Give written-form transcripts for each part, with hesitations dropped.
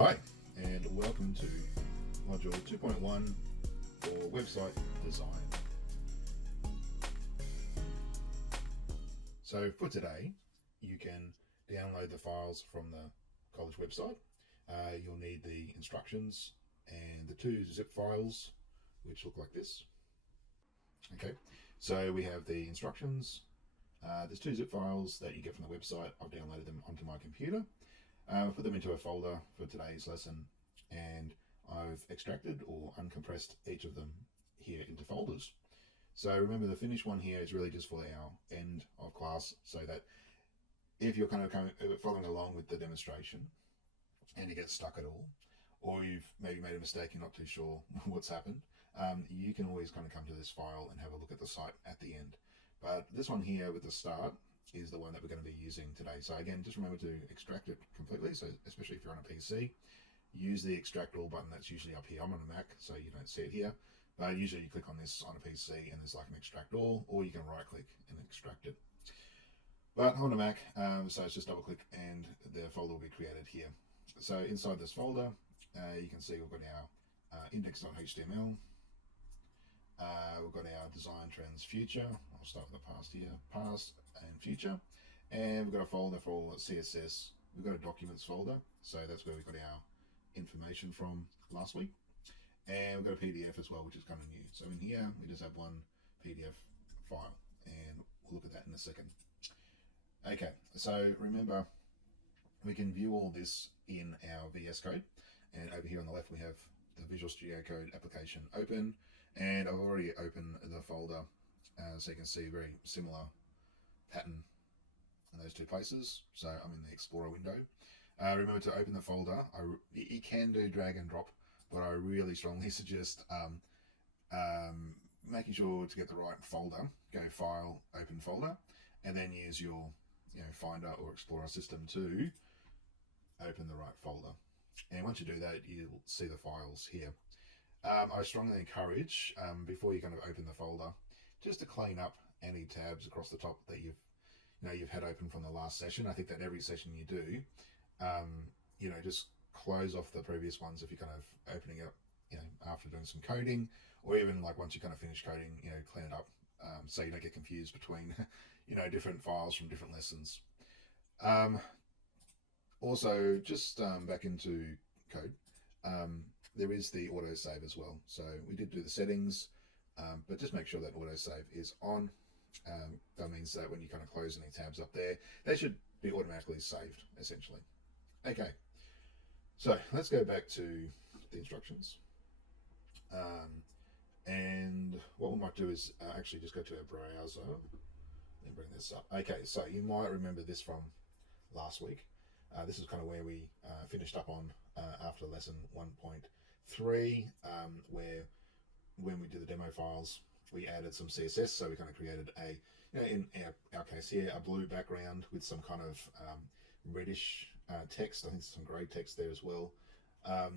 Hi, and welcome to Module 2.1 for Website Design. So for today, you can download the files from the college website. You'll need the instructions and the two zip files, which look like this. Okay, so we have the instructions. There's two zip files that you get from the website. I've downloaded them onto my computer. Put them into a folder for today's lesson, and I've extracted or uncompressed each of them here into folders. So remember, the finished one here is really just for our end of class, so that if you're kind of following along with the demonstration and you get stuck at all, or you've maybe made a mistake, you're not too sure what's happened, you can always kind of come to this file and have a look at the site at the end. But this one here with the start is the one that we're going to be using today. So again, just remember to extract it completely. So especially if you're on a PC, use the extract all button that's usually up here. I'm on a Mac, so you don't see it here. But usually you click on this on a PC and there's like an extract all, or you can right click and extract it. But I'm on a Mac, so it's just double click and the folder will be created here. So inside this folder, you can see we've got our index.html. We've got our design trends future. I'll start with the past here, past and future. And we've got a folder for all CSS. We've got a documents folder. So that's where we've got our information from last week. And we've got a PDF as well, which is kind of new. So in here, we just have one PDF file, and we'll look at that in a second. Okay, so remember, we can view all this in our VS Code. And over here on the left, we have the Visual Studio Code application open. And I've already opened the folder, so you can see a very similar pattern in those two places. So I'm in the Explorer window. Remember to open the folder. You can do drag and drop, but I really strongly suggest making sure to get the right folder. Go File, Open Folder, and then use your Finder or Explorer system to open the right folder. And once you do that, you'll see the files here. I strongly encourage, before you kind of open the folder, just to clean up any tabs across the top that you've had open from the last session. I think that every session you do, just close off the previous ones if you're kind of opening up, after doing some coding, or even like once you kind of finish coding, clean it up, so you don't get confused between, different files from different lessons. Also, just back into code. There is the autosave as well. So we did do the settings, but just make sure that autosave is on. That means that when you kind of close any tabs up there, they should be automatically saved, essentially. Okay, so let's go back to the instructions. And what we might do is actually just go to our browser and bring this up. Okay, so you might remember this from last week. This is kind of where we finished up on after lesson 1.3, where when we did the demo files, we added some CSS. So we kind of created in our case here, a blue background with some kind of reddish text. I think there's some gray text there as well.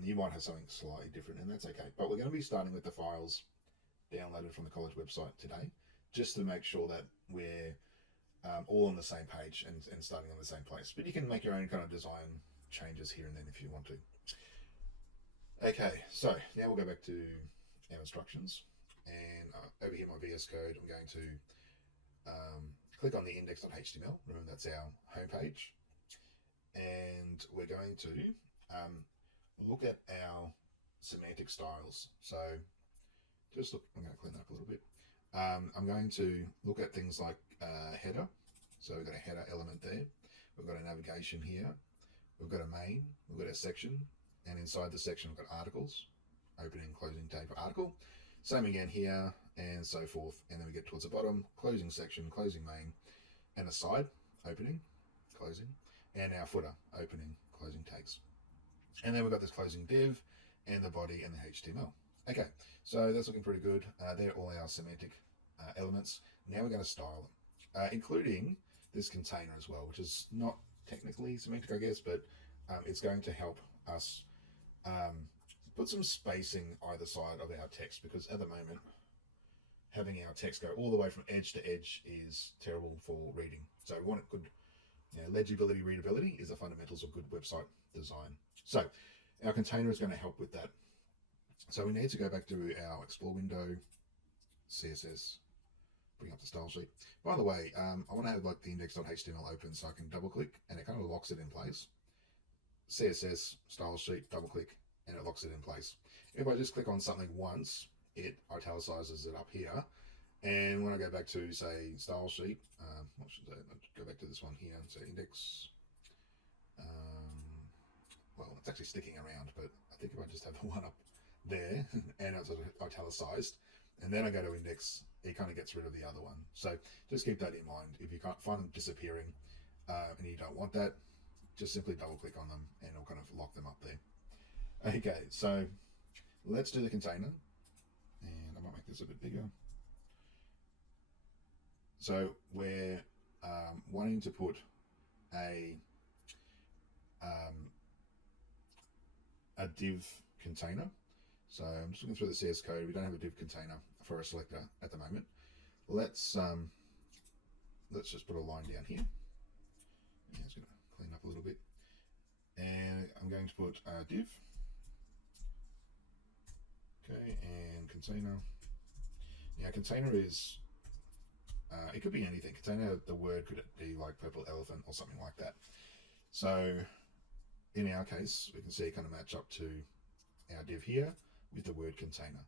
You might have something slightly different, and that's okay. But we're going to be starting with the files downloaded from the college website today, just to make sure that we're all on the same page and starting on the same place. But you can make your own kind of design changes here and then if you want to. Okay, so now we'll go back to our instructions, and over here in my VS Code, I'm going to click on the index.html. Remember, that's our home page, and we're going to look at our semantic styles. So just look, I'm going to clean that up a little bit. I'm going to look at things like header. So we've got a header element there. We've got a navigation here. We've got a main. We've got a section. And inside the section, we've got articles. Opening, closing tag for article. Same again here, and so forth. And then we get towards the bottom, closing section, closing main, and a side, opening, closing, and our footer, opening, closing tags. And then we've got this closing div, and the body, and the HTML. Okay, so that's looking pretty good. They're all our semantic elements. Now we're going to style them, including this container as well, which is not technically semantic, I guess, but it's going to help us put some spacing either side of our text, because at the moment, having our text go all the way from edge to edge is terrible for reading. So we want it good. Legibility, readability is the fundamentals of good website design. So Our container is going to help with that. So we need to go back to our Explore window, CSS, bring up the style sheet. By the way, I want to have like the index.html open so I can double click and it kind of locks it in place. CSS, style sheet, double click, and it locks it in place. If I just click on something once, it italicizes it up here. And when I go back to, say, style sheet, what should I go back to this one here, so index, well, it's actually sticking around, but I think if I just have the one up there and it's italicized, and then I go to index, it kind of gets rid of the other one. So just keep that in mind. If you can't find them disappearing and you don't want that, just simply double click on them and it'll kind of lock them up there. Okay, so let's do the container, and I might make this a bit bigger. So we're wanting to put a div container. So I'm just looking through the CS code. We don't have a div container for a selector at the moment. Let's just put a line down here. Yeah, it's going to clean up a little bit. And I'm going to put a div. Okay, and container. Now, container is, it could be anything. Container, the word could be like purple elephant or something like that. So in our case, we can see it kind of match up to our div here with the word container.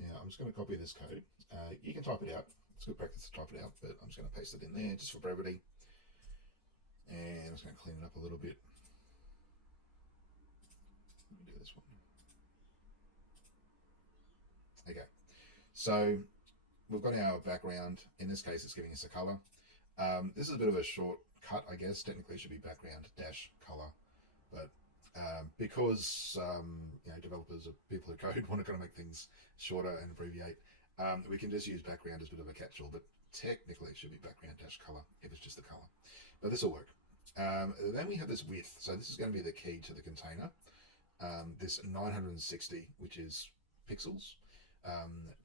Now, I'm just going to copy this code. You can type it out. It's good practice to type it out, but I'm just going to paste it in there just for brevity. And I'm just going to clean it up a little bit. Let me do this one. Okay, so we've got our background. In this case, it's giving us a color. This is a bit of a shortcut, I guess. Technically, it should be background dash color, but because you know, developers or people who code want to kind of make things shorter and abbreviate, we can just use background as a bit of a catch-all. But technically, it should be background dash color if it's just the color. But this will work. Then we have this width. So this is going to be the key to the container. This 960, which is pixels.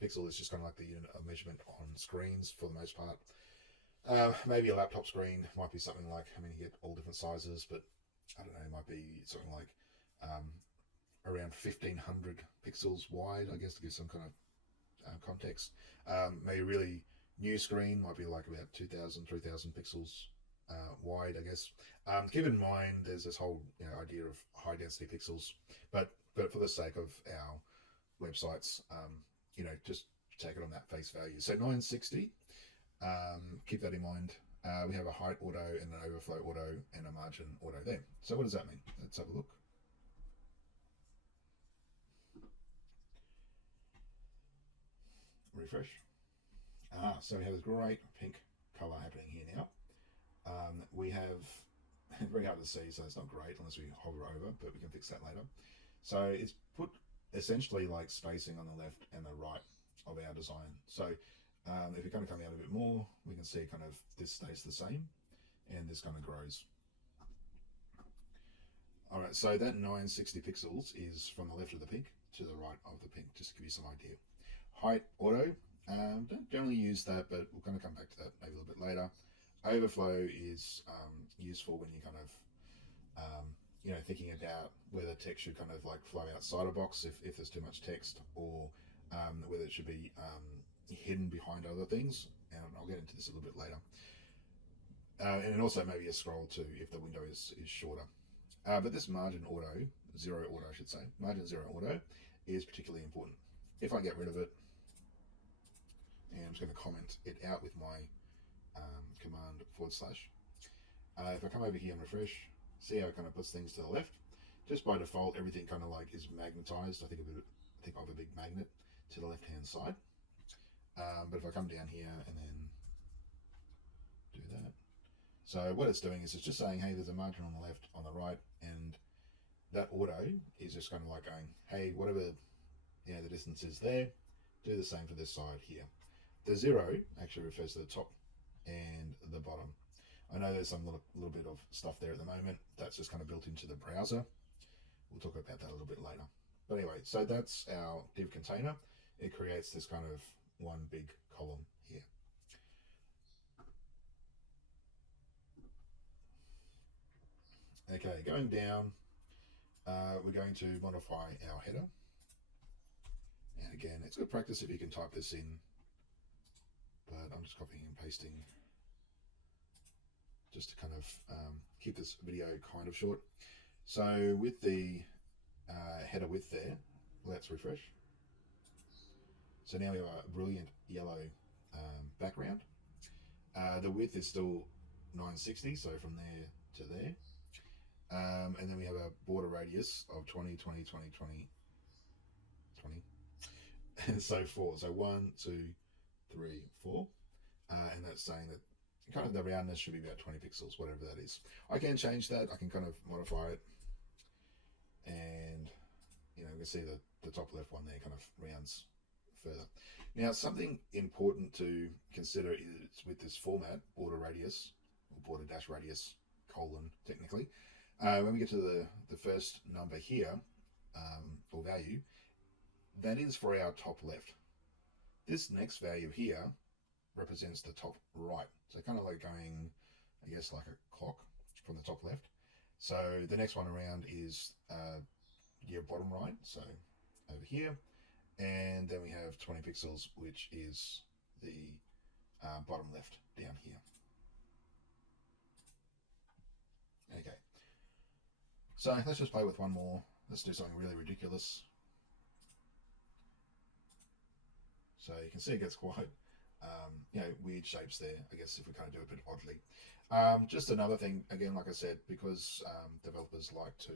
Pixel is just kind of like the unit of measurement on screens for the most part. Maybe a laptop screen might be something like, I mean, you get all different sizes, but I don't know, it might be something like around 1500 pixels wide, I guess, to give some kind of context. Maybe a really new screen might be like about 2000, 3000 pixels wide, I guess. Keep in mind, there's this whole idea of high density pixels, but for the sake of our websites, just take it on that face value. So 960, keep that in mind. We have a height auto and an overflow auto and a margin auto there. So what does that mean? Let's have a look. Refresh. So we have this great pink color happening here now. We have, very hard to see, so it's not great unless we hover over, but we can fix that later. So it's put essentially like spacing on the left and the right of our design. So if we kind of come out a bit more, we can see kind of this stays the same and this kind of grows. All right, so that 960 pixels is from the left of the pink to the right of the pink, just to give you some idea. Height auto, don't generally use that, but we're going to come back to that maybe a little bit later. Overflow is useful when you kind of thinking about whether text should kind of like flow outside a box if there's too much text, or whether it should be hidden behind other things, and I'll get into this a little bit later. And also maybe a scroll too if the window is shorter. But this margin auto, zero auto I should say, margin zero auto is particularly important. If I get rid of it, and I'm just going to comment it out with my command /. If I come over here and refresh, see how it kind of puts things to the left. Just by default, everything kind of like is magnetized. I think of a big magnet to the left hand side. But if I come down here and then do that, so what it's doing is it's just saying, hey, there's a margin on the left, on the right, and that auto is just kind of like going, hey, whatever the distance is there, do the same for this side here. The zero actually refers to the top and the bottom. I know there's some little bit of stuff there at the moment that's just kind of built into the browser. We'll talk about that a little bit later. But anyway, so that's our div container. It creates this kind of one big column here. Okay, going down, we're going to modify our header. And again, it's good practice if you can type this in, but I'm just copying and pasting just to kind of keep this video kind of short. So with the header width there, let's refresh. So now we have a brilliant yellow background. The width is still 960, so from there to there. And then we have a border radius of 20, 20, 20, 20, 20, and so forth. So 1, 2, 3, 4. And that's saying that kind of the roundness should be about 20 pixels, whatever that is. I can change that. I can kind of modify it. And, you can see the top left one there kind of rounds further. Now, something important to consider is with this format, border radius, or border dash radius, colon, technically, when we get to the first number here, or value, that is for our top left. This next value here represents the top right. So kind of like going, I guess, like a clock from the top left. So the next one around is your bottom right, so over here. And then we have 20 pixels, which is the bottom left down here. Okay. So let's just play with one more. Let's do something really ridiculous. So you can see it gets quite, weird shapes there, I guess, if we kind of do it a bit oddly. Just another thing, again, like I said, because developers like to,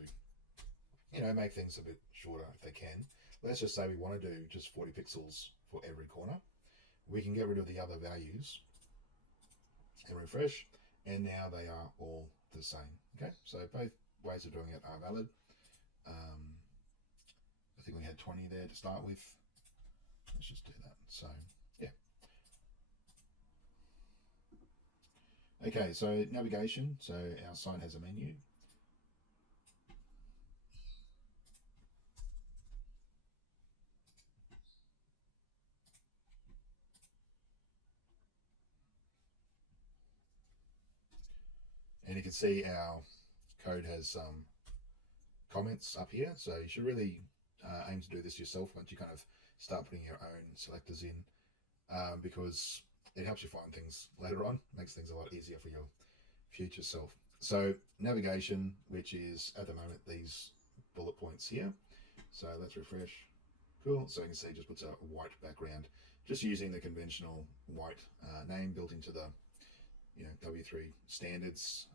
make things a bit shorter if they can. Let's just say we want to do just 40 pixels for every corner. We can get rid of the other values and refresh, and now they are all the same. Okay, so both ways of doing it are valid. I think we had 20 there to start with. Let's just do that. So, yeah. Okay, so navigation. So our site has a menu. And you can see our code has some comments up here. So you should really aim to do this yourself once you kind of start putting your own selectors in, because it helps you find things later on, makes things a lot easier for your future self. So navigation, which is at the moment these bullet points here. So let's refresh. Cool. So you can see it just puts a white background, just using the conventional white name built into the W3 standards.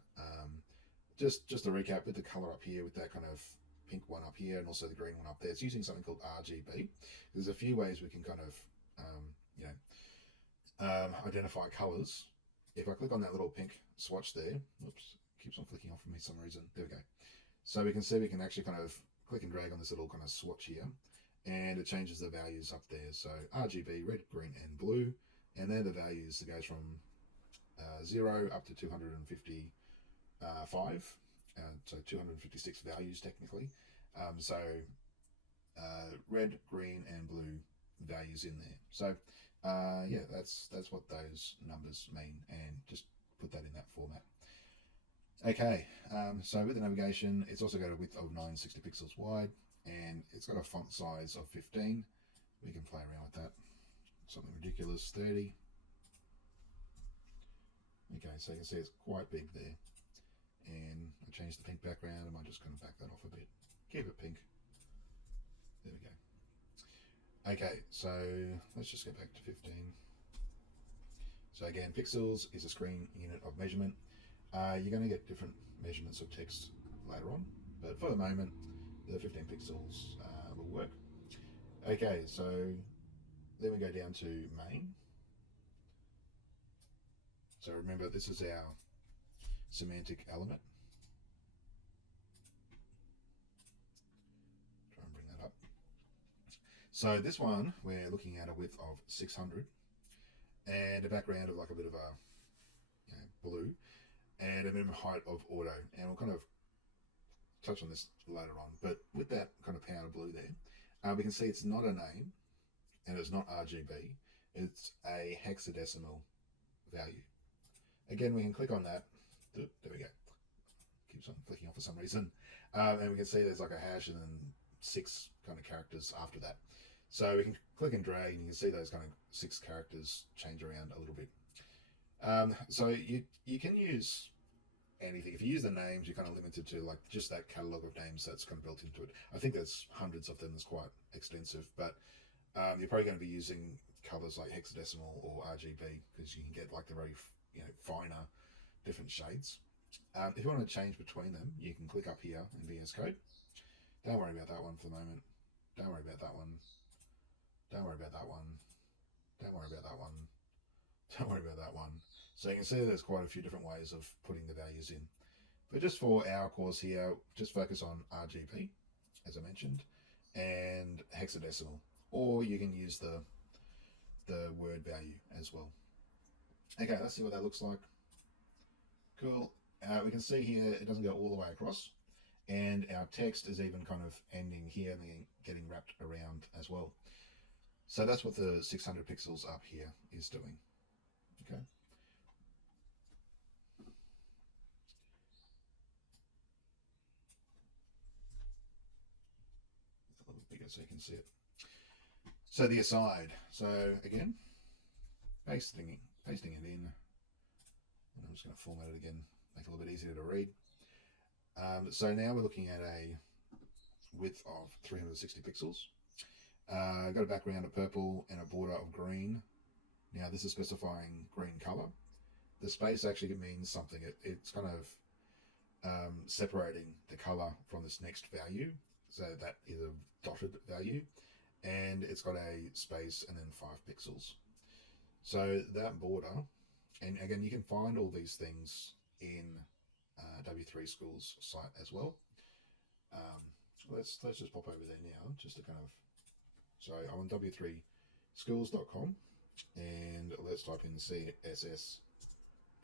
Just to recap, with the color up here, with that kind of pink one up here and also the green one up there, it's using something called RGB. There's a few ways we can kind of identify colors. If I click on that little pink swatch there, oops, keeps on flicking off for me for some reason. There we go. So we can see we can actually kind of click and drag on this little kind of swatch here, and it changes the values up there. So RGB, red, green, and blue, and they're the values. It goes from 0 up to 255, so 256 values technically. So red, green, and blue values in there. So yeah, that's what those numbers mean, and just put that in that format. Okay, so with the navigation, it's also got a width of 960 pixels wide, and it's got a font size of 15. We can play around with that. Something ridiculous, 30. Okay, so you can see it's quite big there. And I changed the pink background. I might just kind of back that off a bit. Keep it pink. There we go. Okay, so let's just go back to 15. So again, pixels is a screen unit of measurement. You're going to get different measurements of text later on, but for the moment, the 15 pixels will work. Okay, so then we go down to main. So remember, this is our semantic element. Try and bring that up. So this one, we're looking at a width of 600 and a background of like a bit of a blue and a minimum height of auto. And we'll kind of touch on this later on. But with that kind of powder blue there, we can see it's not a name and it's not RGB. It's a hexadecimal value. Again, we can click on that. There we go. keeps on clicking off for some reason. And we can see there's like a hash and then 6 kind of characters after that. So we can click and drag, and you can see those kind of 6 characters change around a little bit. So you can use anything. If you use the names, you're kind of limited to like just that catalog of names that's kind of built into it. I think there's hundreds of them. It's quite extensive, but you're probably going to be using colors like hexadecimal or RGB because you can get like the very finer different shades. If you want to change between them, you can click up here in VS Code. Don't worry about that one for the moment. Don't worry about that one. Don't worry about that one. Don't worry about that one. Don't worry about that one. So you can see there's quite a few different ways of putting the values in. But just for our course here, just focus on RGB, as I mentioned, and hexadecimal. Or you can use the word value as well. Okay, let's see what that looks like. Cool. We can see here it doesn't go all the way across, and our text is even kind of ending here and then getting wrapped around as well. So that's what the 600 pixels up here is doing. Okay. A little bigger so you can see it. So the aside. So again, pasting it in. And I'm just going to format it again, make it a little bit easier to read. So now we're looking at a width of 360 pixels. Got a background of purple and a border of green. Now this is specifying green color. The space actually means something. It's kind of separating the color from this next value. So that is a dotted value. And it's got a space and then 5 pixels. So that border, and again, you can find all these things in W3 Schools site as well. Let's just pop over there now, just to kind of. So I'm on w3schools.com, and let's type in CSS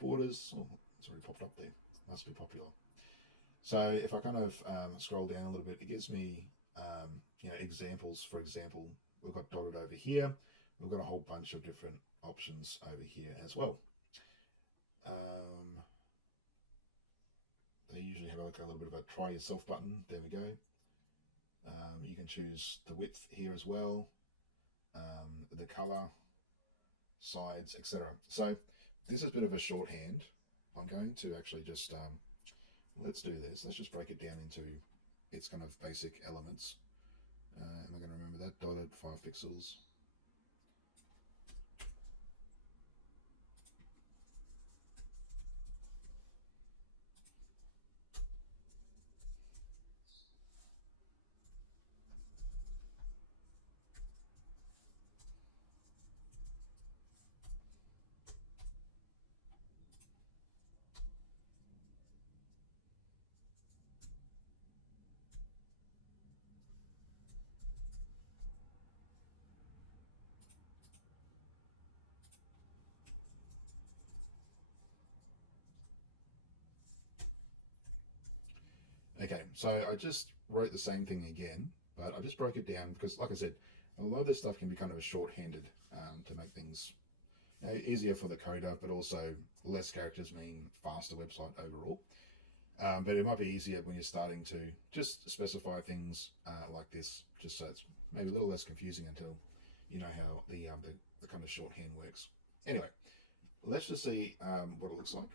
borders. Oh, it's already popped up there. Must be popular. So if I kind of scroll down a little bit, it gives me examples. For example, we've got dotted over here. We've got a whole bunch of different options over here as well. They usually have like a little bit of a try yourself button. There we go. You can choose the width here as well, the color, sides, etc. So this is a bit of a shorthand. I'm going to actually just let's do this. Let's just break it down into its kind of basic elements. Am I going to remember that? Dotted 5 pixels. Okay, so I just wrote the same thing again, but I just broke it down because, like I said, a lot of this stuff can be kind of a shorthanded to make things easier for the coder, but also less characters mean faster website overall. But it might be easier when you're starting to just specify things like this, just so it's maybe a little less confusing until you know how the kind of shorthand works. Anyway, let's just see what it looks like.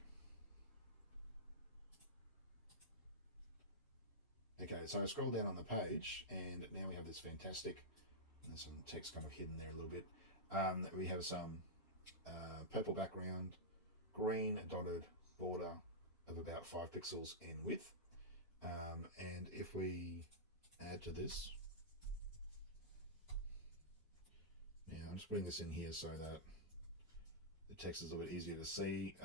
Okay, so I scroll down on the page, and now we have this fantastic, there's some text kind of hidden there a little bit. We have some purple background, green dotted border of about 5 pixels in width. And if we add to this, now I'm just putting this in here so that the text is a little bit easier to see.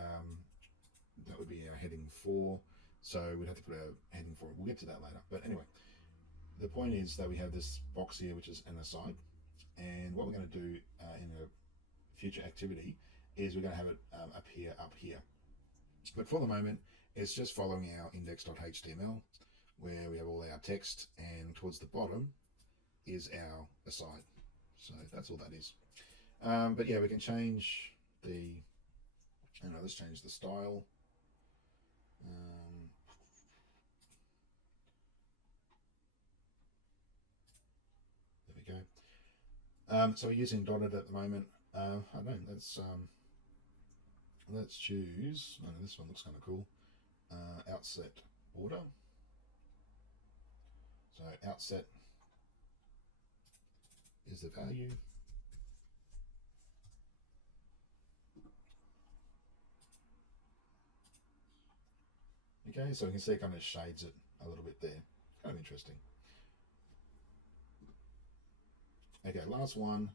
That would be our heading 4. So we'd have to put a heading for it. We'll get to that later. But anyway, the point is that we have this box here, which is an aside. And what we're going to do in a future activity is we're going to have it up here. But for the moment, it's just following our index.html, where we have all our text, and towards the bottom is our aside. So that's all that is. But yeah, we can change let's change the style. So we're using dotted at the moment. I don't know. Let's choose. Oh, this one looks kind of cool. Outset border. So outset is the value. Okay, so we can see it kind of shades it a little bit there. Kind of interesting. Okay, last one.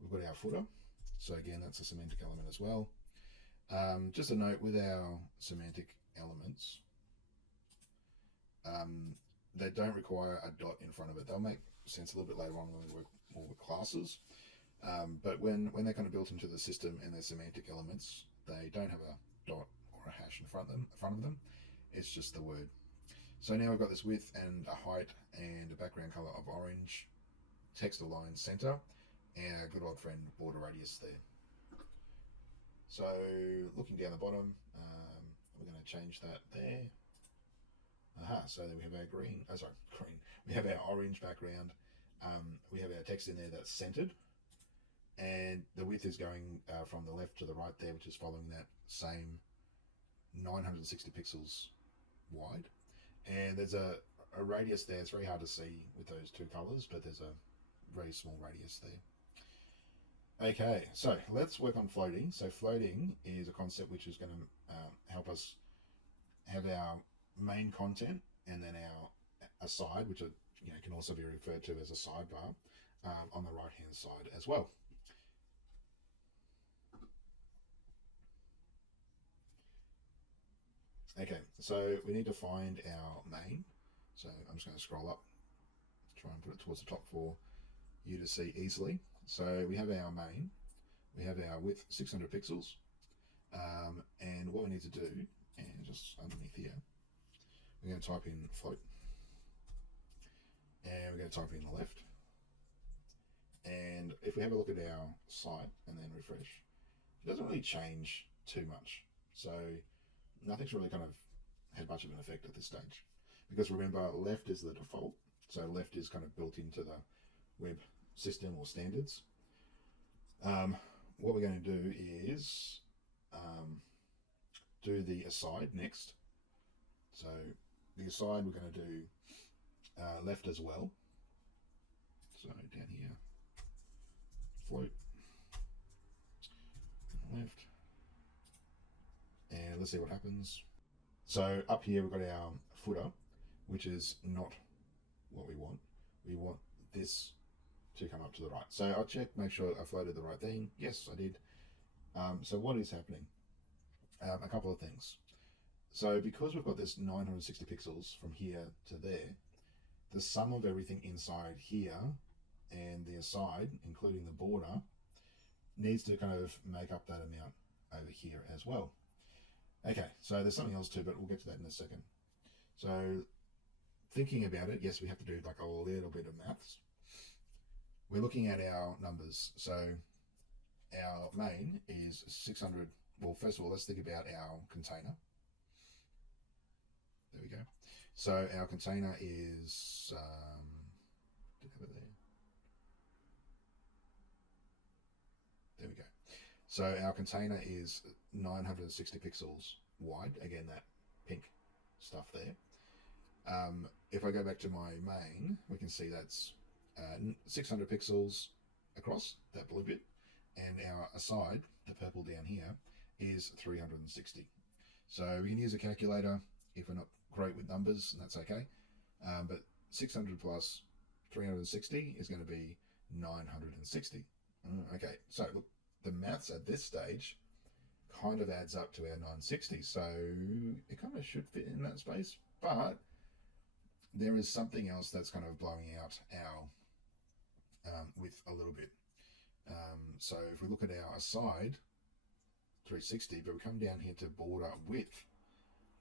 We've got our footer. So again, that's a semantic element as well. Just a note with our semantic elements, they don't require a dot in front of it. They'll make sense a little bit later on when we work more with classes. But when they're kind of built into the system and they're semantic elements, they don't have a dot or a hash in front of them. It's just the word. So now I've got this width and a height and a background color of orange, text align center, and our good old friend border radius there. So looking down the bottom, we're going to change that there. So then we have our green. We have our orange background. We have our text in there that's centered, and the width is going from the left to the right there, which is following that same 960 pixels wide. And there's a radius there. It's very hard to see with those two colors, but there's a very small radius there. Okay, so let's work on floating. So floating is a concept which is going to help us have our main content and then our aside, which can also be referred to as a sidebar, on the right hand side as well. Okay, so we need to find our main. So I'm just going to scroll up, try and put it towards the top for you to see easily. So we have our main, we have our width 600 pixels, and what we need to do, and just underneath here, we're going to type in float, and we're going to type in left, and if we have a look at our site and then refresh, it doesn't really change too much. So nothing's really kind of had much of an effect at this stage, because remember, left is the default, so left is kind of built into the web system or standards. What we're going to do is do the aside next. So the aside, we're going to do left as well. So down here, float, left, and let's see what happens. So up here we've got our footer, which is not what we want. We want this to come up to the right. So I'll check, make sure I floated the right thing. Yes, I did. So what is happening? A couple of things. So because we've got this 960 pixels from here to there, the sum of everything inside here and the aside, including the border, needs to kind of make up that amount over here as well. Okay, so there's something else too, but we'll get to that in a second. So thinking about it, yes, we have to do like a little bit of maths. We're looking at our numbers. So our main is 600. Well, first of all, let's think about our container. There we go. So our container is, did I have it there? There we go. So our container is 960 pixels wide. Again, that pink stuff there. If I go back to my main, we can see that's 600 pixels across, that blue bit, and our aside, the purple down here, is 360. So we can use a calculator if we're not great with numbers, and that's okay. But 600 plus 360 is going to be 960. Okay, so look, the maths at this stage kind of adds up to our 960, so it kind of should fit in that space, but there is something else that's kind of blowing out our width a little bit. So if we look at our aside, 360, but we come down here to border width,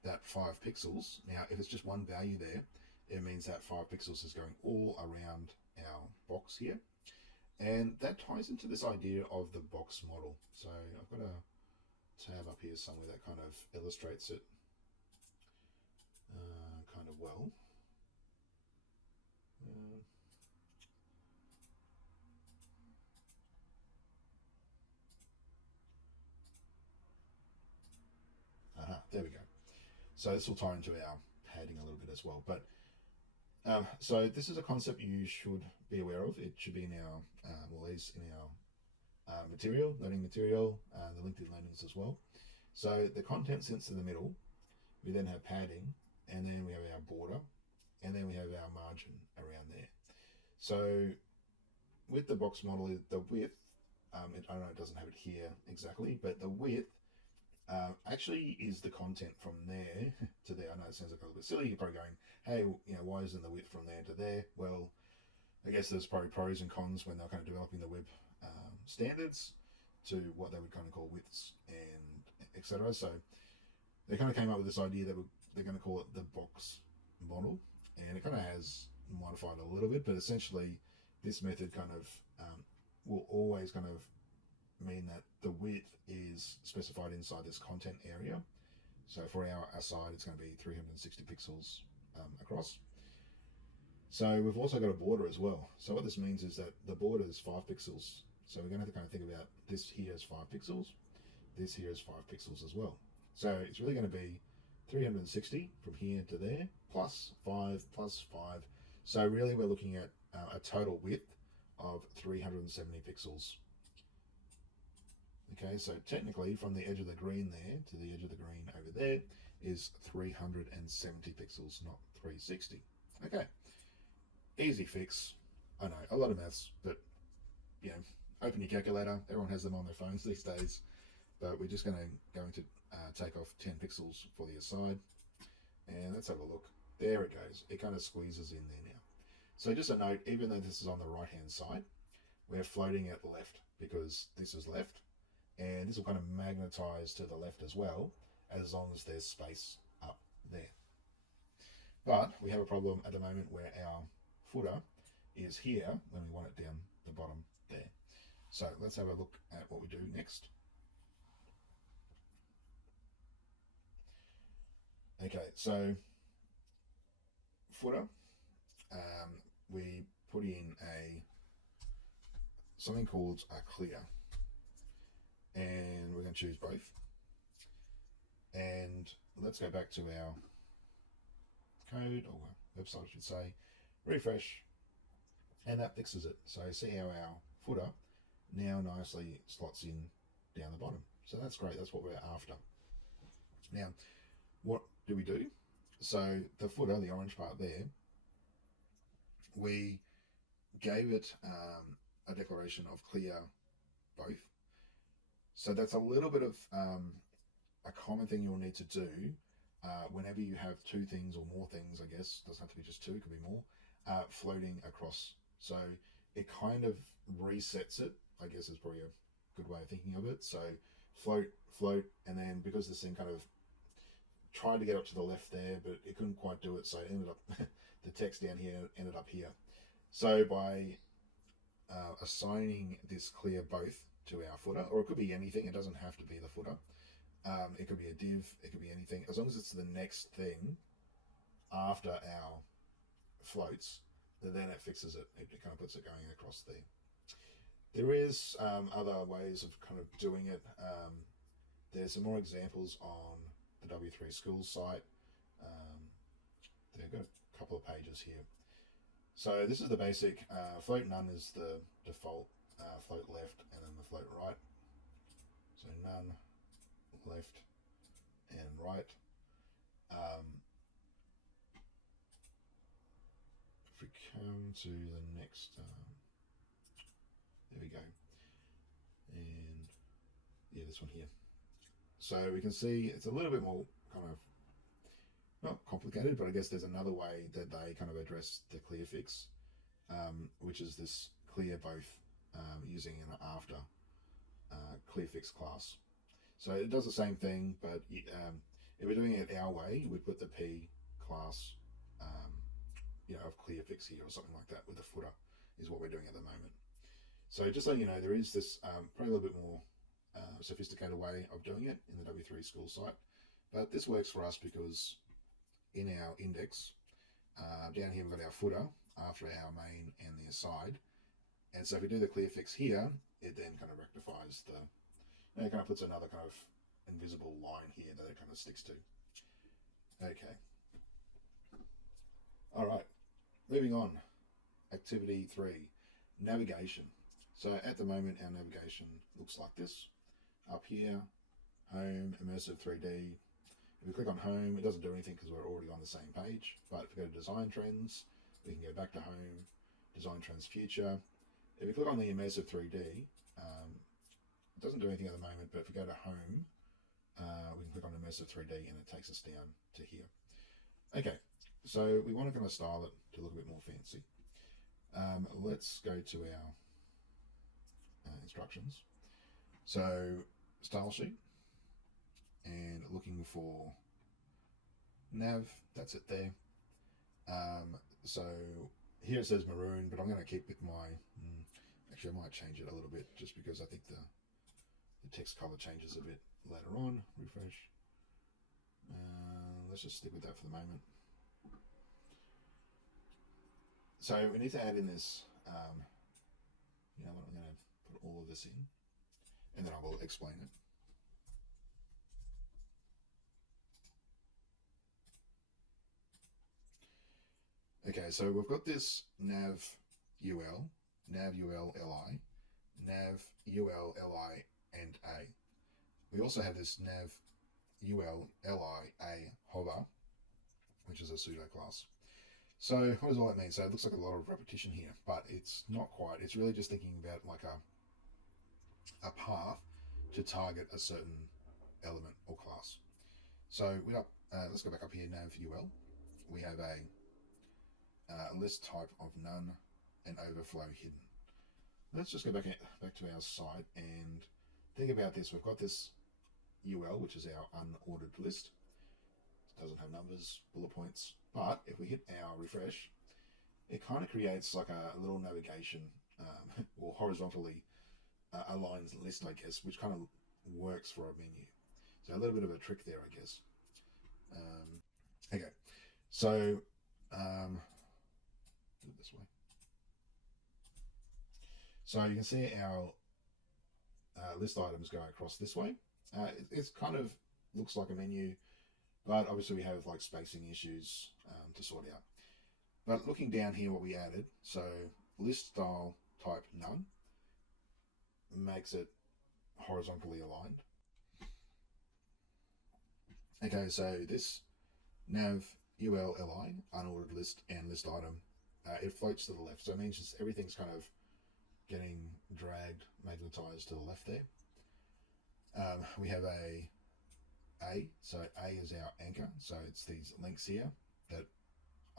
that 5 pixels. Now, if it's just one value there, it means that 5 pixels is going all around our box here. And that ties into this idea of the box model. So I've got a tab up here somewhere that kind of illustrates it kind of well. There we go. So this will tie into our padding a little bit as well. But so this is a concept you should be aware of. It should be in our, well, at least in our material, learning material, the LinkedIn learnings as well. So the content sits in the middle. We then have padding, and then we have our border, and then we have our margin around there. So with the box model, the width, I don't know, it doesn't have it here exactly, but the width actually is the content from there to there. I know it sounds like a little bit silly. You're probably going, hey, why isn't the width from there to there? Well, I guess there's probably pros and cons when they're kind of developing the web standards to what they would kind of call widths and etc. So they kind of came up with this idea that they're going to call it the box model, and it kind of has modified a little bit, but essentially this method kind of will always kind of mean that the width is specified inside this content area. So for our side, it's going to be 360 pixels across. So we've also got a border as well. So what this means is that the border is 5 pixels. So we're going to have to kind of think about this here is 5 pixels. This here is 5 pixels as well. So it's really going to be 360 from here to there, plus 5, plus 5. So really we're looking at a total width of 370 pixels. Okay, so technically from the edge of the green there to the edge of the green over there is 370 pixels, not 360. Okay, easy fix. I know, a lot of maths, but open your calculator. Everyone has them on their phones these days. But we're just going to take off 10 pixels for the aside, and let's have a look. There it goes. It kind of squeezes in there now. So just a note, even though this is on the right hand side, we're floating at the left because this is left, and this will kind of magnetize to the left as well, as long as there's space up there. But we have a problem at the moment where our footer is here when we want it down the bottom there. So let's have a look at what we do next. Okay, so footer, we put in something called a clear, and we're going to choose both. And let's go back to our code, or website I should say, refresh, and that fixes it. So see how our footer now nicely slots in down the bottom. So that's great, that's what we're after. Now, what do we do? So the footer, the orange part there, we gave it a declaration of clear both. So that's a little bit of a common thing you'll need to do whenever you have two things or more things, I guess. Doesn't have to be just two, it could be more, floating across. So it kind of resets it, I guess is probably a good way of thinking of it. So float, float, and then because this thing kind of tried to get up to the left there, but it couldn't quite do it, so it ended up, the text down here ended up here. So by assigning this clear both to our footer, or it could be anything, it doesn't have to be the footer. It could be a div, it could be anything, as long as it's the next thing after our floats, then it fixes it. It kind of puts it going across there. There is other ways of kind of doing it. There's some more examples on the W3 Schools site. They've got a couple of pages here. So this is the basic. Float none is the default. Float left and then the float right. So none, left and right. If we come to the next, there we go, and yeah, this one here. So we can see it's a little bit more kind of not complicated, but I guess there's another way that they kind of address the clear fix, which is this clear both using an after clear fix class. So it does the same thing, but if we're doing it our way, we put the P class, of clear fix here or something like that with the footer is what we're doing at the moment. So just so you know, there is this probably a little bit more sophisticated way of doing it in the W3 School site, but this works for us because in our index, down here we've got our footer after our main and the aside, and so if we do the clear fix here, it then kind of rectifies the, it kind of puts another kind of invisible line here that it kind of sticks to. Okay. All right. Moving on. Activity 3, navigation. So at the moment, our navigation looks like this. Up here, home, immersive 3D. If we click on home, it doesn't do anything because we're already on the same page. But if we go to design trends, we can go back to home, design trends future. If we click on the immersive 3D, it doesn't do anything at the moment, but if we go to home, we can click on immersive 3D and it takes us down to here. Okay, so we want to kind of style it to look a bit more fancy. Let's go to our instructions. So style sheet, and looking for nav, that's it there. So here it says maroon, but I'm going to keep with my, actually I might change it a little bit just because I think the text color changes a bit later on. Refresh. Let's just stick with that for the moment. So we need to add in this, you know what, I'm going to put all of this in and then I will explain it. Okay, so we've got this nav UL, nav UL LI, nav UL LI and A. We also have this nav UL LI A hover, which is a pseudo class. So what does all that mean? So it looks like a lot of repetition here, but it's not quite. It's really just thinking about like a path to target a certain element or class. So let's go back up here, nav UL. We have a list type of none and overflow hidden. Let's just go back to our site and think about this. We've got this UL, which is our unordered list. It doesn't have numbers, bullet points, but if we hit our refresh, it kind of creates like a little navigation or horizontally aligns list, I guess, which kind of works for a menu. So a little bit of a trick there, I guess. Okay, so do it this way. So you can see our list items go across this way. It's kind of looks like a menu, but obviously we have like spacing issues to sort out. But looking down here, what we added, so list style type none makes it horizontally aligned. Okay, so this nav UL LI, unordered list and list item, it floats to the left. So it means just everything's kind of getting dragged, magnetized to the left there. We have a, so A is our anchor. So it's these links here that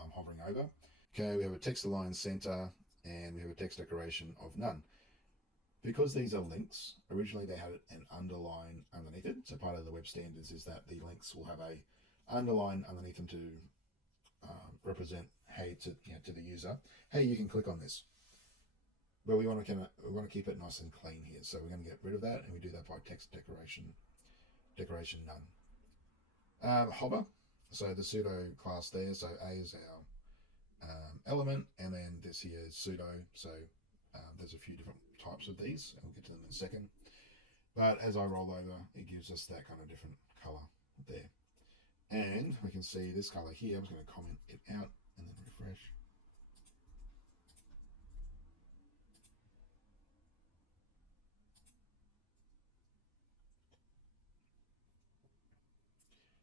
I'm hovering over. Okay, we have a text align center and we have a text decoration of none. Because these are links, originally they had an underline underneath it. So part of the web standards is that the links will have a underline underneath them to represent, hey, to the user, hey, you can click on this. But we want to keep it nice and clean here. So we're going to get rid of that, and we do that by text decoration none. Hover, so the pseudo class there. So A is our element, and then this here is pseudo. So there's a few different types of these, and we'll get to them in a second. But as I roll over, it gives us that kind of different color there. And we can see this color here. I'm just going to comment it out and then refresh.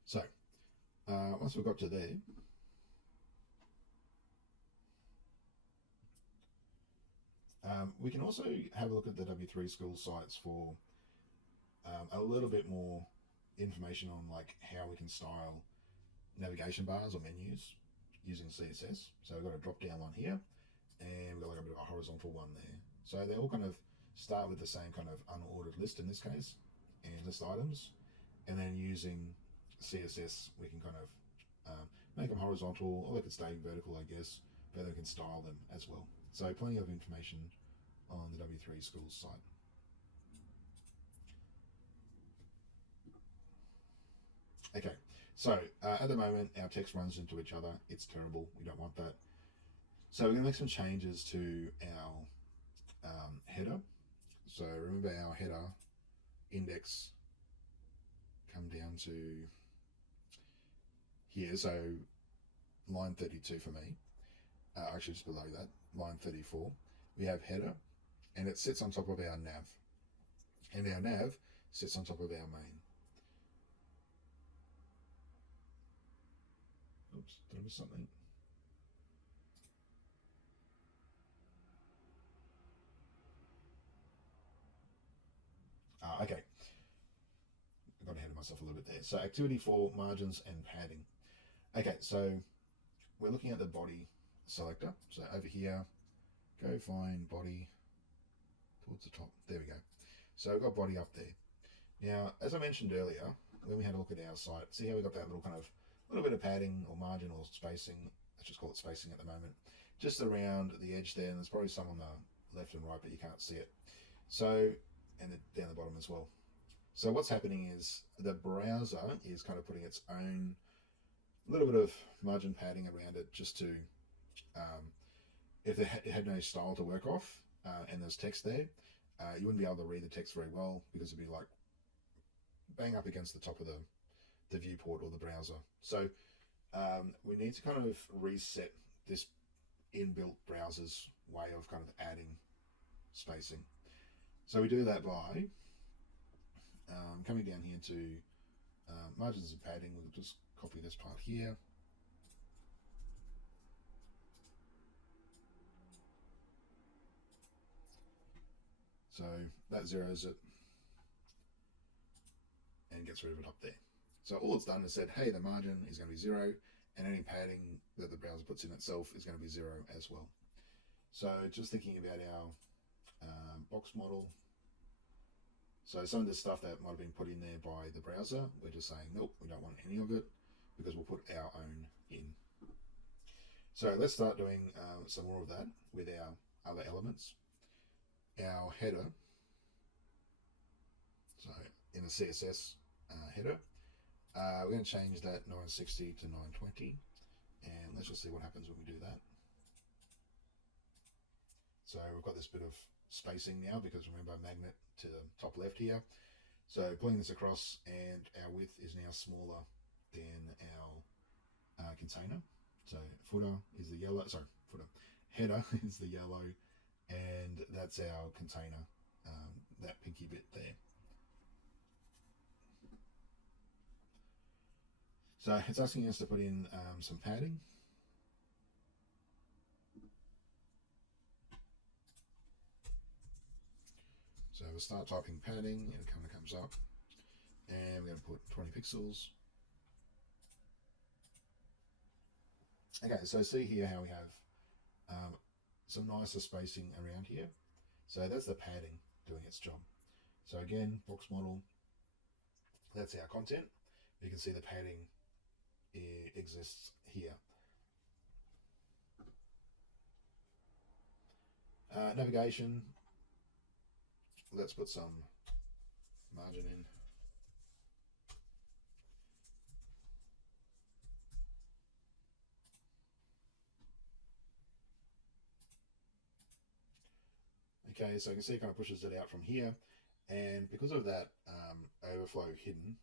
So once we've got to there, we can also have a look at the W3 Schools sites for a little bit more information on like how we can style navigation bars or menus using CSS. So we've got a drop down one here, and we've got like a bit of a horizontal one there. So they all kind of start with the same kind of unordered list in this case, and list items, and then using CSS we can kind of make them horizontal, or they could stay vertical, I guess, but they can style them as well. So plenty of information on the W3 Schools site. Okay, so at the moment our text runs into each other. It's terrible. We don't want that. So we're going to make some changes to our header. So remember our header index come down to here. So line 32 for me, actually just below that, line 34, we have header, and it sits on top of our nav, and our nav sits on top of our main. Oops, did I miss something? Okay. I got ahead of myself a little bit there. So activity 4, margins and padding. Okay, so we're looking at the body selector. So over here, go find body towards the top. There we go. So we've got body up there. Now, as I mentioned earlier, when we had a look at our site, see how we got that little kind of little bit of padding or margin or spacing, let's just call it spacing at the moment, just around the edge there, and there's probably some on the left and right, but you can't see it. So, and down the bottom as well. So what's happening is the browser is kind of putting its own little bit of margin padding around it, just to, if it had no style to work off, and there's text there, you wouldn't be able to read the text very well, because it'd be like bang up against the top of the viewport or the browser. So we need to kind of reset this inbuilt browser's way of kind of adding spacing. So we do that by coming down here to margins and padding. We'll just copy this part here. So that zeroes it and gets rid of it up there. So all it's done is said, hey, the margin is going to be 0, and any padding that the browser puts in itself is going to be 0 as well. So just thinking about our box model. So some of this stuff that might have been put in there by the browser, we're just saying, nope, we don't want any of it, because we'll put our own in. So let's start doing some more of that with our other elements. Our header, so in the CSS header, we're going to change that 960 to 920, and let's just see what happens when we do that. So we've got this bit of spacing now, because remember, magnet to the top left here. So pulling this across, and our width is now smaller than our container. So footer is the yellow, sorry, header is the yellow, and that's our container, that pinky bit there. So it's asking us to put in some padding. So we'll start typing padding, and it kind of comes up, and we're going to put 20 pixels. Okay, so see here how we have some nicer spacing around here. So that's the padding doing its job. So again, box model, that's our content. You can see the padding exists here. Navigation, let's put some margin in. Okay, so you can see it kind of pushes it out from here, and because of that overflow hidden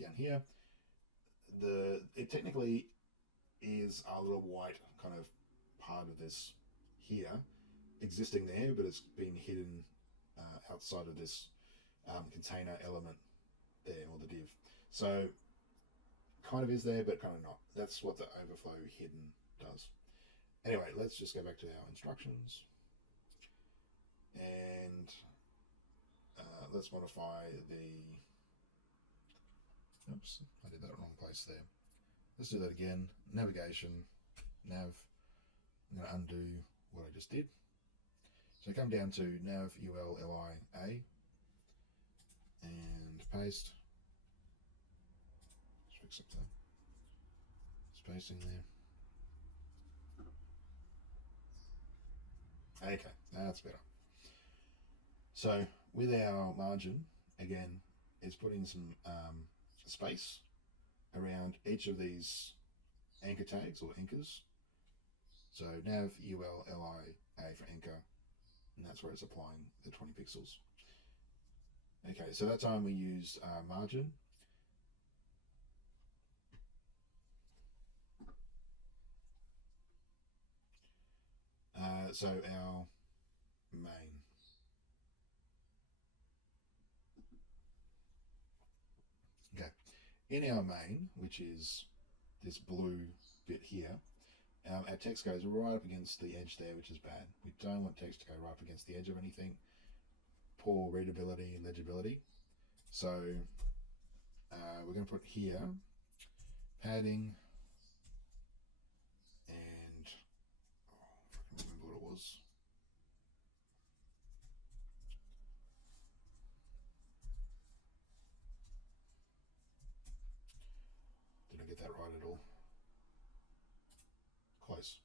down here, it technically is a little white kind of part of this here existing there, but it's been hidden outside of this container element there, or the div. So kind of is there, but kind of not. That's what the overflow hidden does. Anyway, let's just go back to our instructions, and let's modify the, oops, I did that wrong place there. Let's do that again. Navigation, nav. I'm going to undo what I just did. So come down to nav ULLIA and paste. Let's fix up the spacing there. Okay, that's better. So with our margin, again, it's putting some space around each of these anchor tags or anchors. So nav ULLIA for anchor, and that's where it's applying the 20 pixels. Okay, so that time we used margin. So our main. Okay. In our main, which is this blue bit here, our text goes right up against the edge there, which is bad. We don't want text to go right up against the edge of anything. Poor readability and legibility. So we're going to put here padding and if I can remember what it was. Did I get that right at all? Close.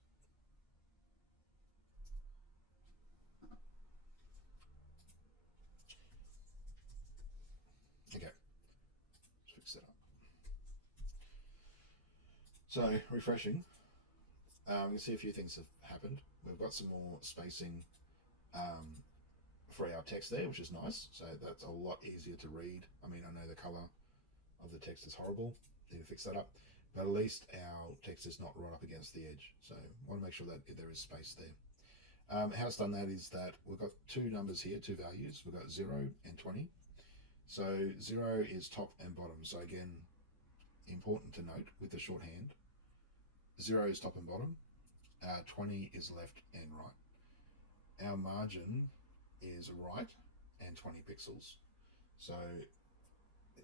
Okay, let's fix that up. So refreshing, we can see a few things have happened. We've got some more spacing for our text there, which is nice. So that's a lot easier to read. I mean, I know the color of the text is horrible. Need to fix that up. But at least our text is not right up against the edge. So I want to make sure that there is space there. How it's done that is that we've got two numbers here, two values. We've got 0 and 20. So 0 is top and bottom. So again, important to note with the shorthand, 0 is top and bottom, 20 is left and right. Our margin is right and 20 pixels. So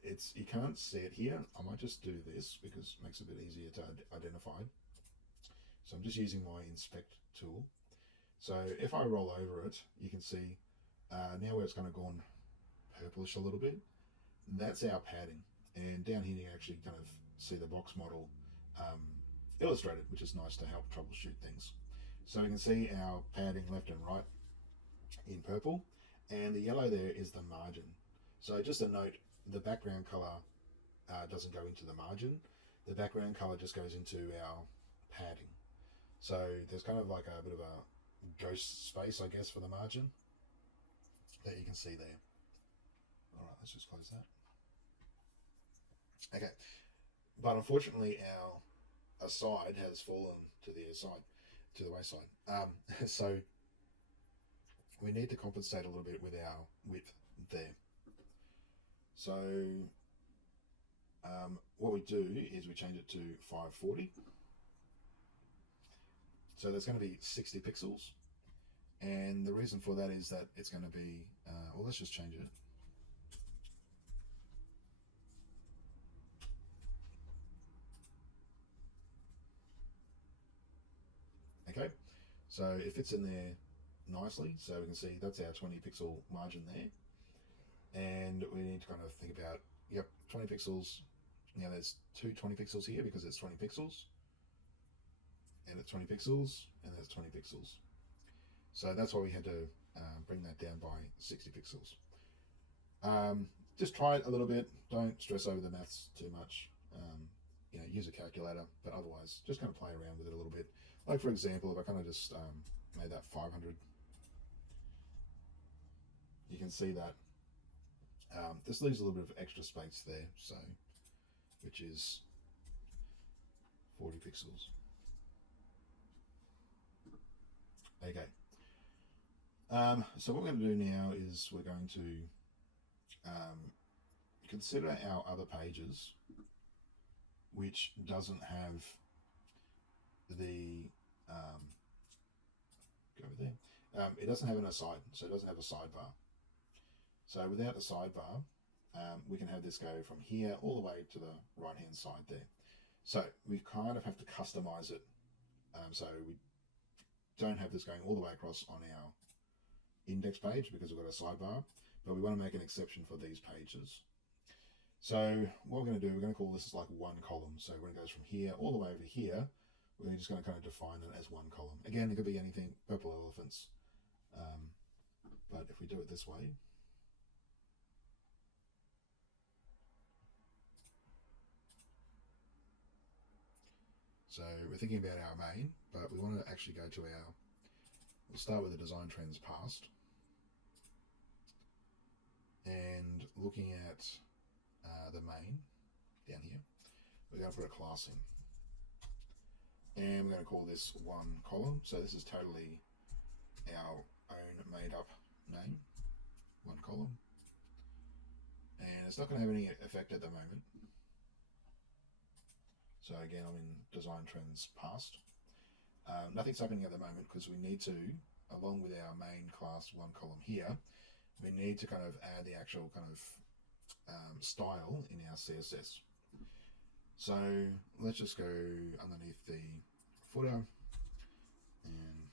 it's, you can't see it here. I might just do this because it makes it a bit easier to identify. So I'm just using my inspect tool. So if I roll over it, you can see now where it's kind of gone purplish a little bit. That's our padding. And down here you can actually kind of see the box model illustrated, which is nice to help troubleshoot things. So we can see our padding left and right in purple, and the yellow there is the margin. So just a note, the background color doesn't go into the margin. The background color just goes into our padding. So there's kind of like a bit of a ghost space, I guess, for the margin that you can see there. All right, let's just close that. Okay, but unfortunately our aside has fallen to the wayside. So we need to compensate a little bit with our width there. So what we do is we change it to 540. So there's going to be 60 pixels. And the reason for that is that it's going to be, well, let's just change it. Okay, so it fits in there nicely. So we can see that's our 20 pixel margin there. And we need to kind of think about, yep, 20 pixels. Now there's two 20 pixels here because it's 20 pixels. And it's 20 pixels, and there's 20 pixels. So that's why we had to bring that down by 60 pixels. Just try it a little bit. Don't stress over the maths too much. You know, use a calculator, but otherwise just kind of play around with it a little bit. Like for example, if I kind of just made that 500, you can see that this leaves a little bit of extra space there, so which is 40 pixels. Okay. So what we're going to do now is we're going to consider our other pages which doesn't have the go over there. It doesn't have an aside, so it doesn't have a sidebar. So without the sidebar, we can have this go from here all the way to the right hand side there. So we kind of have to customize it. So we don't have this going all the way across on our index page because we've got a sidebar, but we want to make an exception for these pages. So what we're going to do, we're going to call this like one column. So when it goes from here all the way over here, we're just going to kind of define it as one column. Again, it could be anything, purple elephants. But if we do it this way, so we're thinking about our main, but we want to actually go to our, we'll start with the design trends past. And looking at the main down here, we're going to put a class in. And we're going to call this one column. So this is totally our own made up name, one column, and it's not going to have any effect at the moment. So again, I'm in Design Trends Past. Nothing's happening at the moment because we need to, along with our main class one column here, we need to kind of add the actual kind of style in our CSS. So let's just go underneath the footer and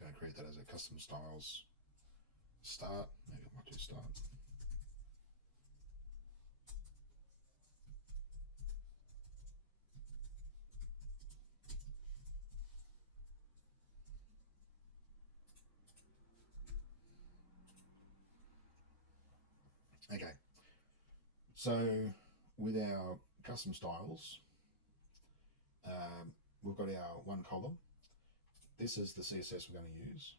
going to create that as a custom styles start. Maybe I might do start. Okay, so with our custom styles, we've got our one column. This is the CSS we're going to use.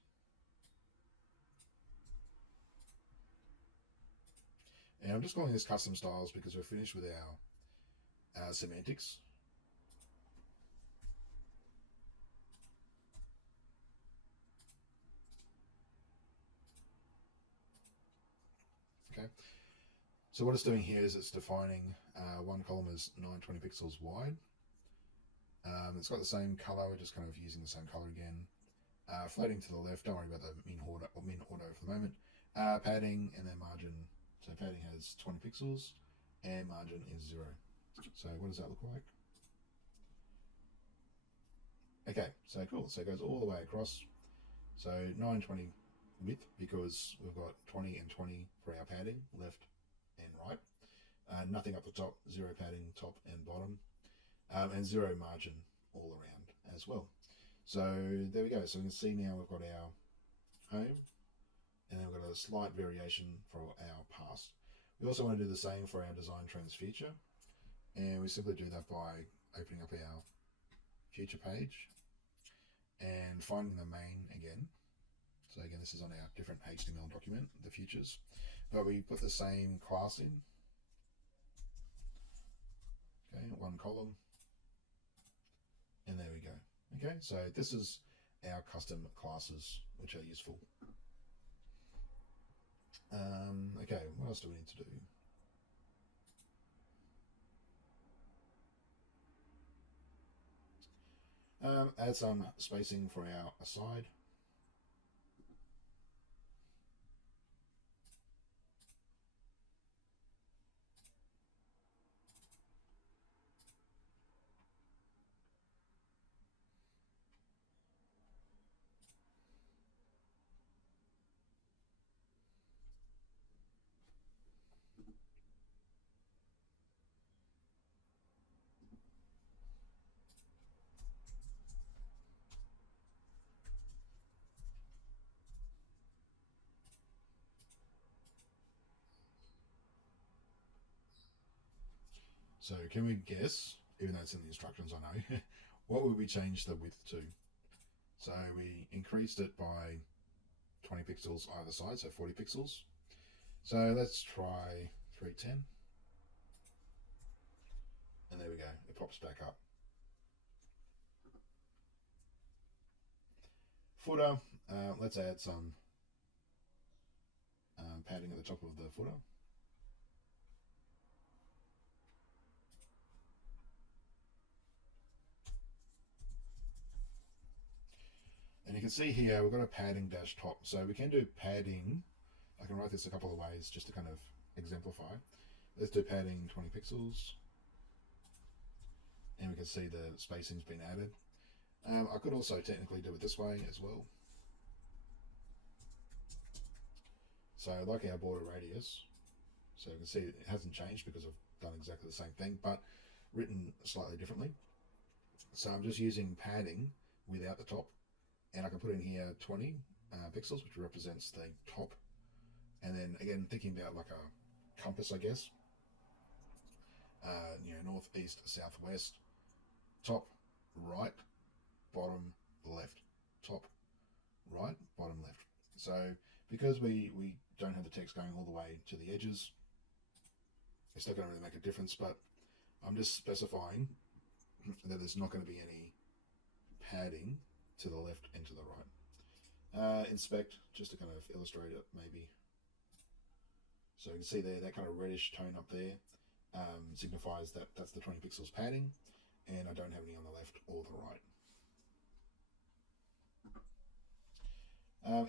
And I'm just calling this custom styles because we're finished with our semantics. Okay. So what it's doing here is it's defining one column as 920 pixels wide. It's got the same color, we're just kind of using the same color again. Floating to the left, don't worry about the min order for the moment. Padding and then margin. So padding has 20 pixels and margin is 0. So what does that look like? Okay, so cool. So it goes all the way across. So 920 width because we've got 20 and 20 for our padding, left and right. Nothing up the top, 0 padding top and bottom, and 0 margin all around as well. So there we go. So we can see now we've got our home, and then we've got a slight variation for our past. We also want to do the same for our Design Trends feature, and we simply do that by opening up our future page and finding the main again. So again, this is on our different HTML document, the futures, but we put the same class in. Okay, one column, and there we go. Okay, so this is our custom classes, which are useful. Okay, what else do we need to do? Add some spacing for our aside. So can we guess, even though it's in the instructions, I know, what would we change the width to? So we increased it by 20 pixels either side, so 40 pixels. So let's try 310. And there we go, it pops back up. Footer, let's add some padding at the top of the footer. And you can see here we've got a padding dash top. So we can do padding. I can write this a couple of ways just to kind of exemplify. Let's do padding 20 pixels. And we can see the spacing's been added. I could also technically do it this way as well. So like our border radius, so you can see it hasn't changed because I've done exactly the same thing, but written slightly differently. So I'm just using padding without the top, and I can put in here 20 pixels, which represents the top. And then again, thinking about like a compass, I guess. North, east, south, west, top, right, bottom, left, top, right, bottom, left. So because we don't have the text going all the way to the edges, it's not going to really make a difference, but I'm just specifying that there's not going to be any padding to the left and to the right. Inspect, just to kind of illustrate it maybe. So you can see there, that kind of reddish tone up there signifies that that's the 20 pixels padding, and I don't have any on the left or the right.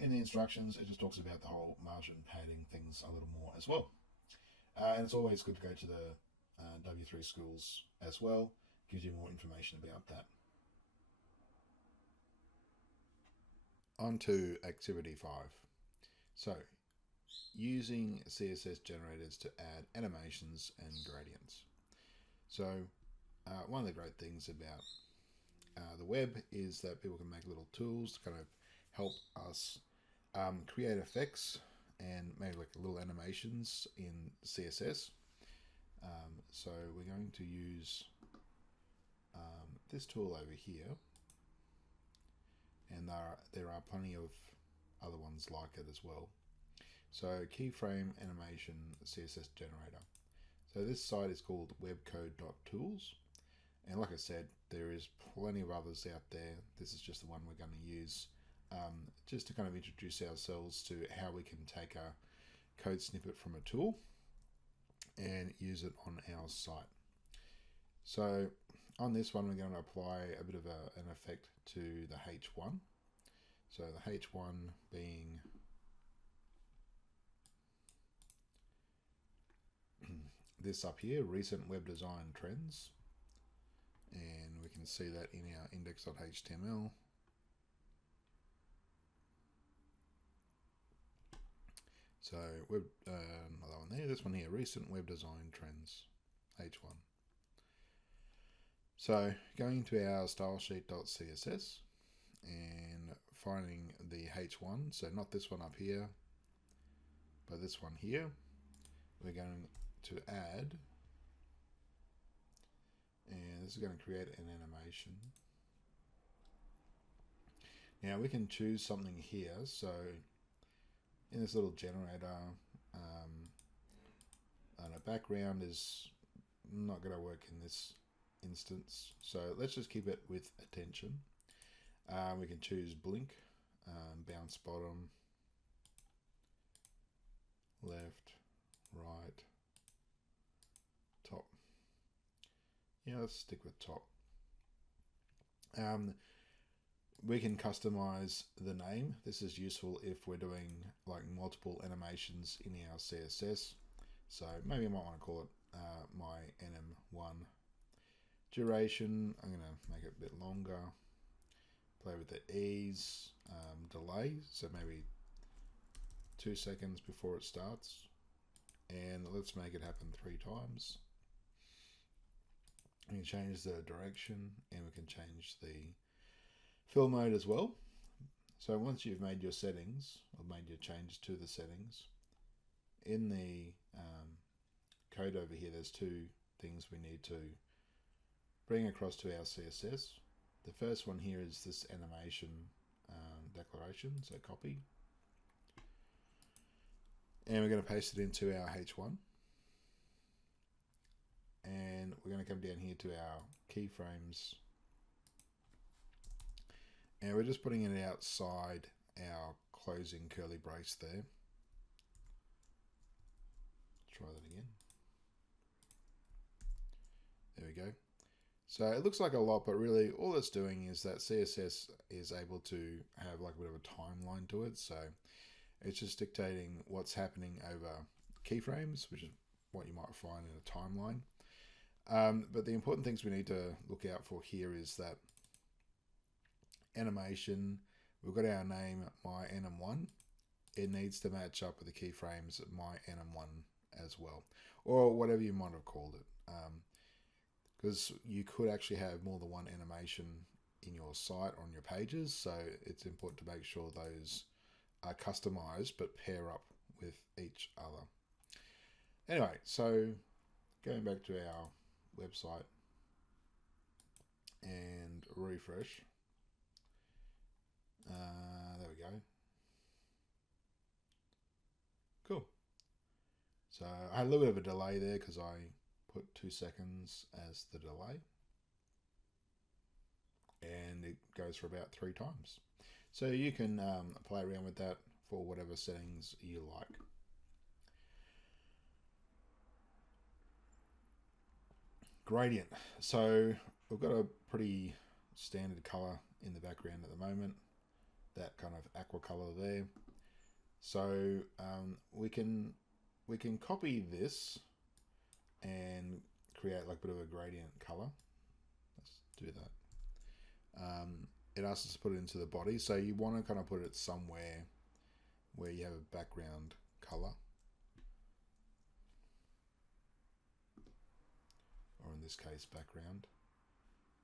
In the instructions, it just talks about the whole margin padding things a little more as well. And it's always good to go to the W3 Schools as well. Gives you more information about that. On to Activity 5. So, using CSS generators to add animations and gradients. So, one of the great things about the web is that people can make little tools to kind of help us create effects and maybe like little animations in CSS. So we're going to use this tool over here, and there are plenty of other ones like it as well. So keyframe animation CSS generator. So this site is called webcode.tools, and like I said, there is plenty of others out there. This is just the one we're going to use just to kind of introduce ourselves to how we can take a code snippet from a tool and use it on our site. So on this one, we're going to apply a bit of an effect to the H1. So the H1 being this up here, recent web design trends. And we can see that in our index.html. So another one there, this one here, recent web design trends, H1. So going to our stylesheet.css and finding the H1, so not this one up here, but this one here, we're going to add, and this is going to create an animation. Now we can choose something here, so in this little generator, and a background is not going to work in this instance, so let's just keep it with attention. We can choose blink, bounce bottom, left, right, top. Yeah, let's stick with top. We can customize the name. This is useful if we're doing like multiple animations in our CSS. So maybe I might want to call it my NM1 duration. I'm going to make it a bit longer. Play with the ease, delay. So maybe 2 seconds before it starts. And let's make it happen 3 times. We can change the direction and we can change the fill mode as well. So once you've made your settings or made your changes to the settings, in the code over here, there's 2 things we need to bring across to our CSS. The first one here is this animation declaration, so copy. And we're going to paste it into our H1. And we're going to come down here to our keyframes. And we're just putting it outside our closing curly brace there. Try that again. There we go. So it looks like a lot, but really all it's doing is that CSS is able to have like a bit of a timeline to it. So it's just dictating what's happening over keyframes, which is what you might find in a timeline. But the important things we need to look out for here is that animation, we've got our name, my NM1. It needs to match up with the keyframes, my NM1 as well, or whatever you might have called it. Because you could actually have more than one animation in your site or on your pages, so it's important to make sure those are customized but pair up with each other. Anyway, so going back to our website and refresh. There we go. Cool. So I had a little bit of a delay there because I put 2 seconds as the delay. and it goes for about 3 times. So you can play around with that for whatever settings you like. Gradient. So we've got a pretty standard color in the background at the moment, that kind of aqua color there. So we can copy this and create like a bit of a gradient color. Let's do that. It asks us to put it into the body, so you want to kind of put it somewhere where you have a background color, or in this case background,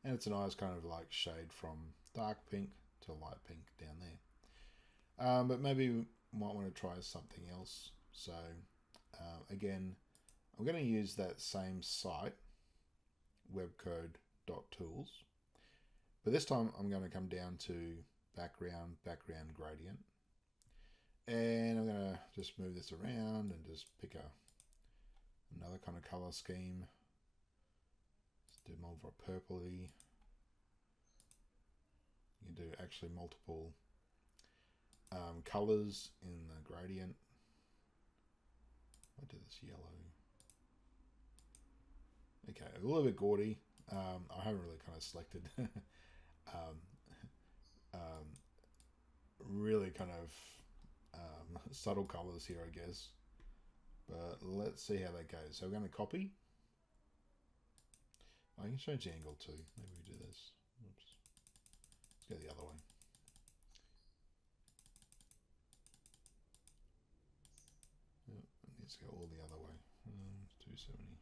and it's a nice kind of like shade from dark pink to light pink down there. But maybe we might want to try something else. So again, I'm going to use that same site, webcode.tools, but this time I'm going to come down to background gradient, and I'm going to just move this around and just pick another kind of color scheme. Let's do more of a purpley. You can do actually multiple colors in the gradient. I'll do this yellow. Okay, a little bit gaudy. I haven't really kind of selected really kind of subtle colors here, I guess. But let's see how that goes. So we're going to copy. I can change the angle too. Maybe we do this. Oops. Let's go the other way. Yep, it needs to go all the other way. 270.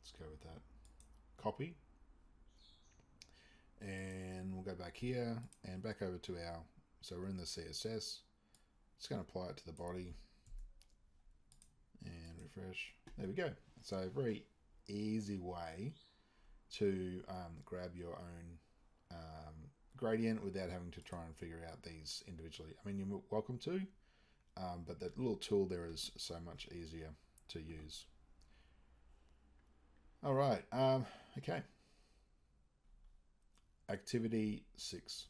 Let's go with that. Copy. And we'll go back here and back over to our, so we're in the CSS. Just going to apply it to the body and refresh. There we go. So a very easy way to grab your own gradient without having to try and figure out these individually. I mean, you're welcome to, but that little tool there is so much easier to use. All right. Okay. Activity 6.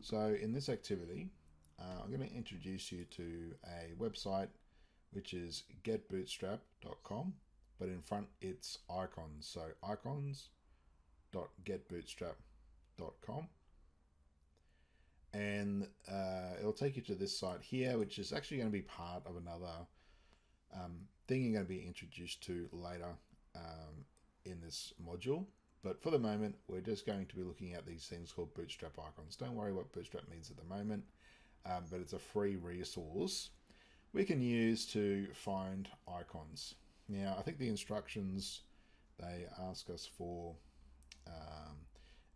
So in this activity, I'm going to introduce you to a website which is getbootstrap.com, but in front it's icons. So icons.getbootstrap.com, and it'll take you to this site here, which is actually going to be part of another thing you're going to be introduced to later in this module. But for the moment, we're just going to be looking at these things called Bootstrap icons. Don't worry what Bootstrap means at the moment, but it's a free resource we can use to find icons. Now, I think the instructions, they ask us for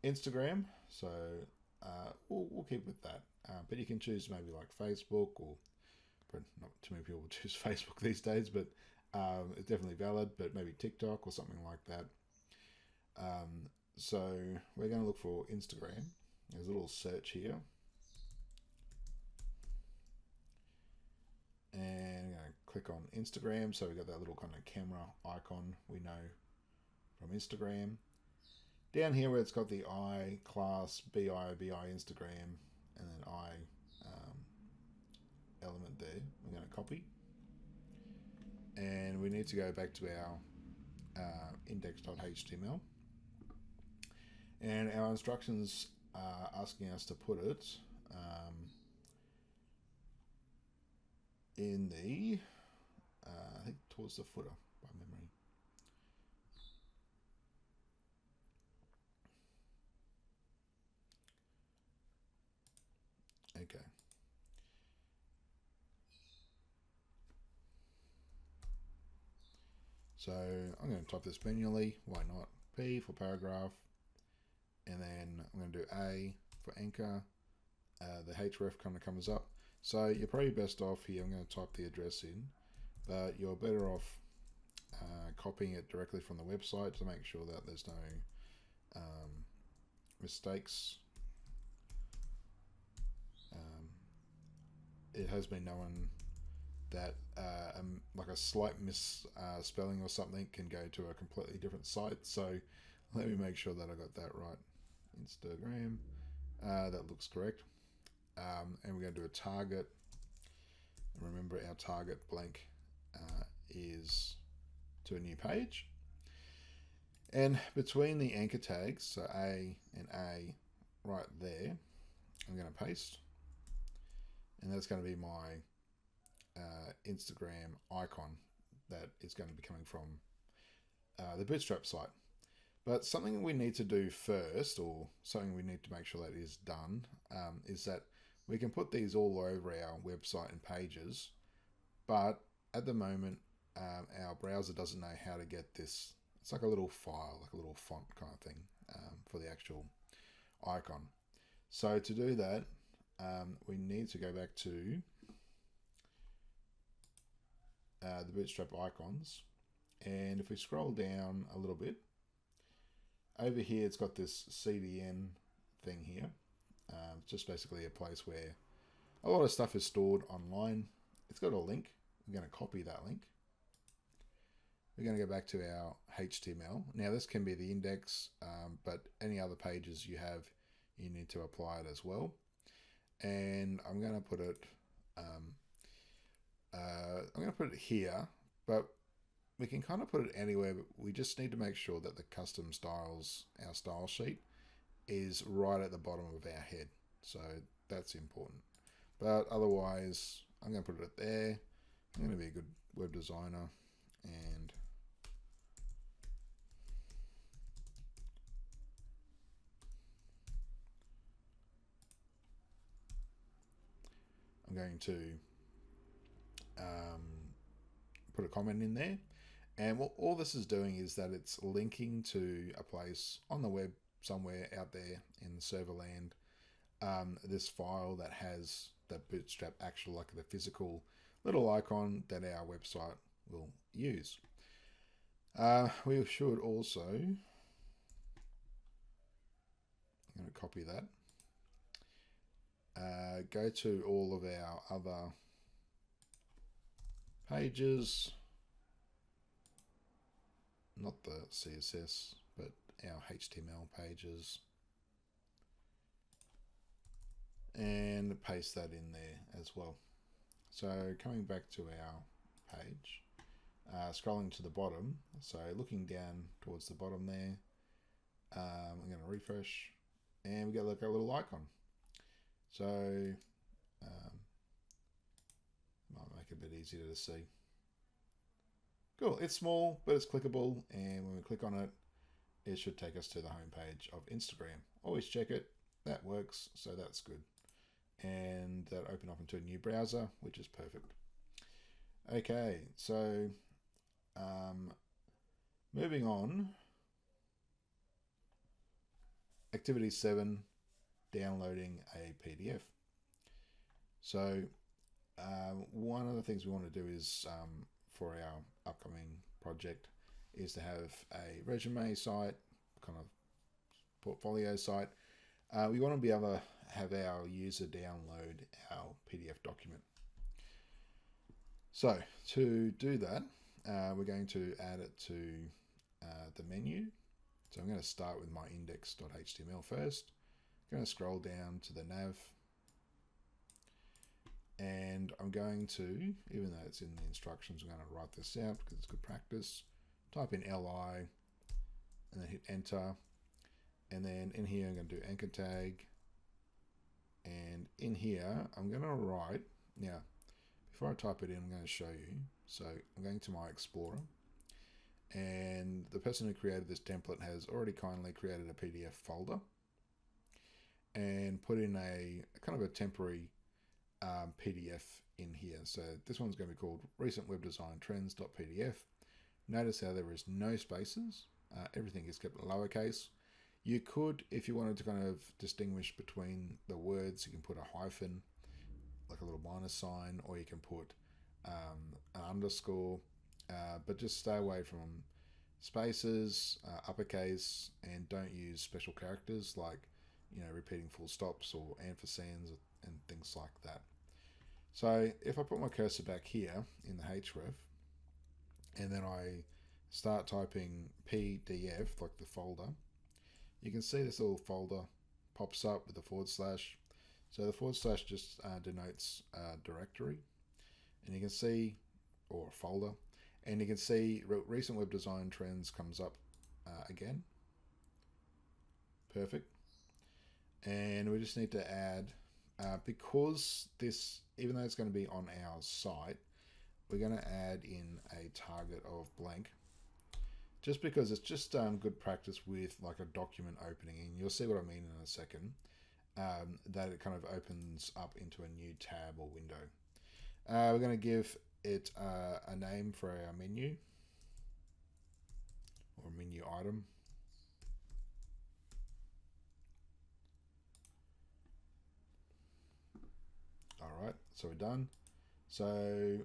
Instagram, so we'll keep with that. But you can choose maybe like Facebook, or not too many people choose Facebook these days, but it's definitely valid, but maybe TikTok or something like that. So we're going to look for Instagram. There's a little search here. And I'm going to click on Instagram. So we've got that little kind of camera icon we know from Instagram. Down here where it's got the I class, BI Instagram, and then I element there, we're going to copy. And we need to go back to our index.html. And our instructions are asking us to put it in the, I think towards the footer by memory. Okay. So I'm going to type this manually. Why not? P for paragraph. And then I'm going to do A for anchor. The href kind of comes up. So you're probably best off here. I'm going to type the address in, but you're better off copying it directly from the website to make sure that there's no mistakes. It has been known that like a slight misspelling or something can go to a completely different site. So let me make sure that I got that right. Instagram, that looks correct. And we're going to do a target. And remember, our target blank is to a new page. And between the anchor tags, so A and A, right there, I'm going to paste. And that's going to be my Instagram icon that is going to be coming from the Bootstrap site. But something we need to do first, or something we need to make sure that is done, is that we can put these all over our website and pages, but at the moment, our browser doesn't know how to get this. It's like a little file, like a little font kind of thing for the actual icon. So to do that, we need to go back to the Bootstrap icons, and if we scroll down a little bit, over here it's got this CDN thing here. It's just basically a place where a lot of stuff is stored online. It's got a link. We're going to copy that link. We're going to go back to our HTML. Now this can be the index, but any other pages you have, you need to apply it as well. And I'm going to put it here, but we can kind of put it anywhere, but we just need to make sure that the custom styles, our style sheet, is right at the bottom of our head. So that's important. But otherwise, I'm going to put it there. I'm going to be a good web designer, and I'm going to put a comment in there. And what all this is doing is that it's linking to a place on the web somewhere out there in server land, this file that has the Bootstrap actual, like the physical little icon that our website will use. We should also, I'm going to copy that, go to all of our other pages, not the CSS, but our HTML pages, and paste that in there as well. So coming back to our page, scrolling to the bottom, so looking down towards the bottom there, I'm going to refresh, and we get like a little icon. So might make it a bit easier to see. Cool, it's small, but it's clickable, and when we click on it, it should take us to the home page of Instagram. Always check it, that works, so that's good. And that opened up into a new browser, which is perfect. Okay, so moving on. Activity 7, downloading a PDF. So one of the things we want to do is for our upcoming project is to have a resume site, kind of portfolio site. We want to be able to have our user download our PDF document. So to do that, we're going to add it to the menu. So I'm going to start with my index.html first. I'm going to scroll down to the nav, and I'm going to, even though it's in the instructions, I'm going to write this out because it's good practice. Type in li and then hit enter, and then in here I'm going to do anchor tag, and in here I'm going to write, now before I type it in I'm going to show you. So I'm going to my Explorer, and the person who created this template has already kindly created a PDF folder and put in a kind of a temporary PDF in here. So this one's going to be called recent web design trends.pdf. Notice how there is no spaces. Everything is kept lowercase. You could, if you wanted to kind of distinguish between the words, you can put a hyphen, like a little minus sign, or you can put an underscore, but just stay away from spaces, uppercase, and don't use special characters like, you know, repeating full stops or ampersands and things like that. So if I put my cursor back here in the href, and then I start typing PDF, like the folder, you can see this little folder pops up with a forward slash. So the forward slash just denotes a directory, and you can see, or a folder, and you can see recent web design trends comes up again. Perfect. And we just need to add, because this, even though it's going to be on our site, we're going to add in a target of blank, just because it's just good practice with like a document opening, and you'll see what I mean in a second, that it kind of opens up into a new tab or window. We're going to give it a name for our menu, or menu item. Alright, so we're done. So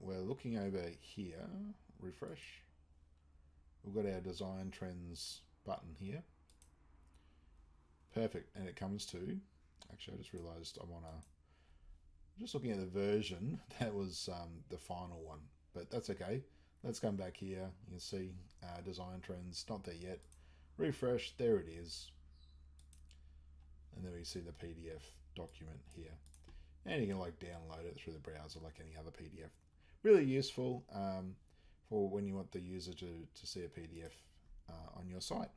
we're looking over here, refresh. We've got our design trends button here. Perfect, and it comes to, actually I just realized just looking at the version, that was the final one, but that's okay. Let's come back here. You can see design trends, not there yet. Refresh, there it is. And then we see the PDF document here. And you can like download it through the browser like any other PDF. Really useful for when you want the user to see a PDF on your site.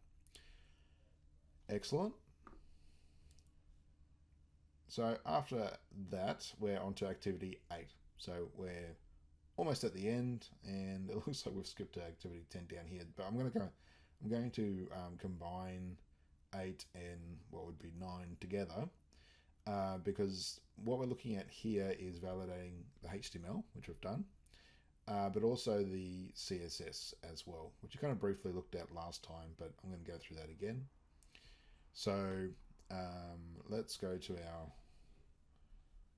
Excellent. So after that, we're on to activity 8. So we're almost at the end, and it looks like we've skipped to activity 10 down here. But I'm going to combine 8 and what would be 9 together, because what we're looking at here is validating the HTML, which we've done, but also the CSS as well, which you kind of briefly looked at last time, but I'm going to go through that again. So let's go to our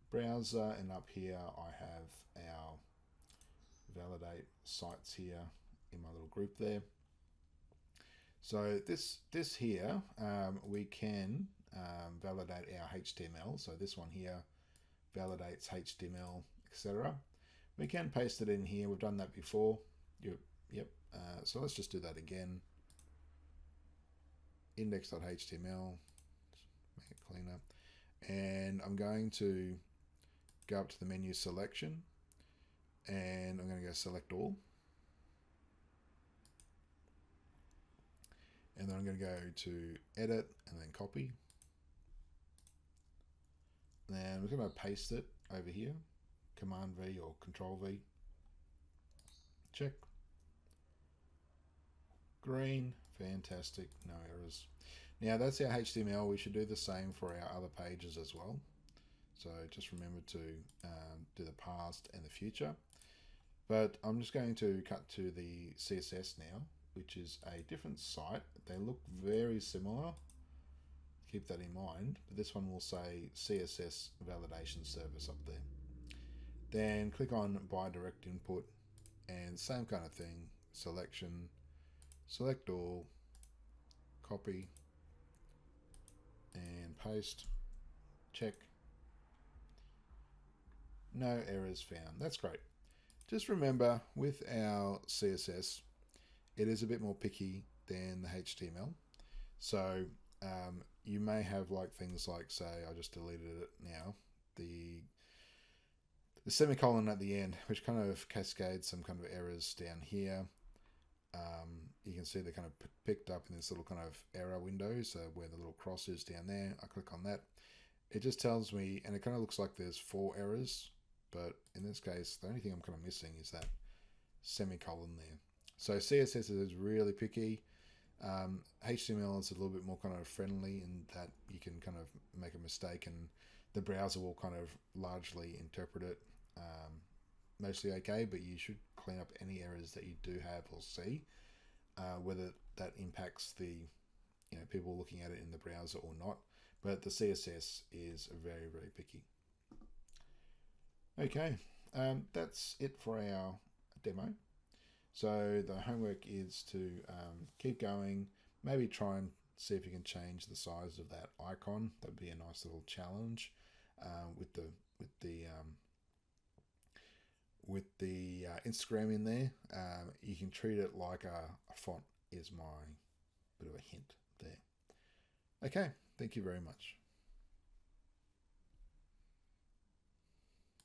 browser, and up here I have our validate sites here in my little group there. So this here, we can validate our HTML. So this one here validates HTML, etc. We can paste it in here. We've done that before. Yep. So let's just do that again. Index.html, make it cleaner. And I'm going to go up to the menu selection, and I'm going to go select all. And then I'm going to go to edit and then copy. Then we're going to paste it over here. Command V or Control V. Check. Green. Fantastic. No errors. Now that's our HTML. We should do the same for our other pages as well. So just remember to do the past and the future. But I'm just going to cut to the CSS now, which is a different site. They look very similar. Keep that in mind. But this one will say CSS validation service up there. Then click on buy direct input, and same kind of thing. Selection, select all, copy, and paste. Check. No errors found. That's great. Just remember, with our CSS, it is a bit more picky than the HTML. So you may have like things like, say, I just deleted it now, the semicolon at the end, which kind of cascades some kind of errors down here. You can see they're kind of picked up in this little kind of error window, so where the little cross is down there. I click on that. It just tells me, and it kind of looks like there's 4 errors, but in this case, the only thing I'm kind of missing is that semicolon there. So CSS is really picky. HTML is a little bit more kind of friendly in that you can kind of make a mistake and the browser will kind of largely interpret it mostly okay, but you should clean up any errors that you do have or see, whether that impacts the people looking at it in the browser or not. But the CSS is very, very picky. Okay, that's it for our demo. So the homework is to keep going, maybe try and see if you can change the size of that icon. That'd be a nice little challenge. with the Instagram in there. You can treat it like a font is my bit of a hint there. Okay, thank you very much.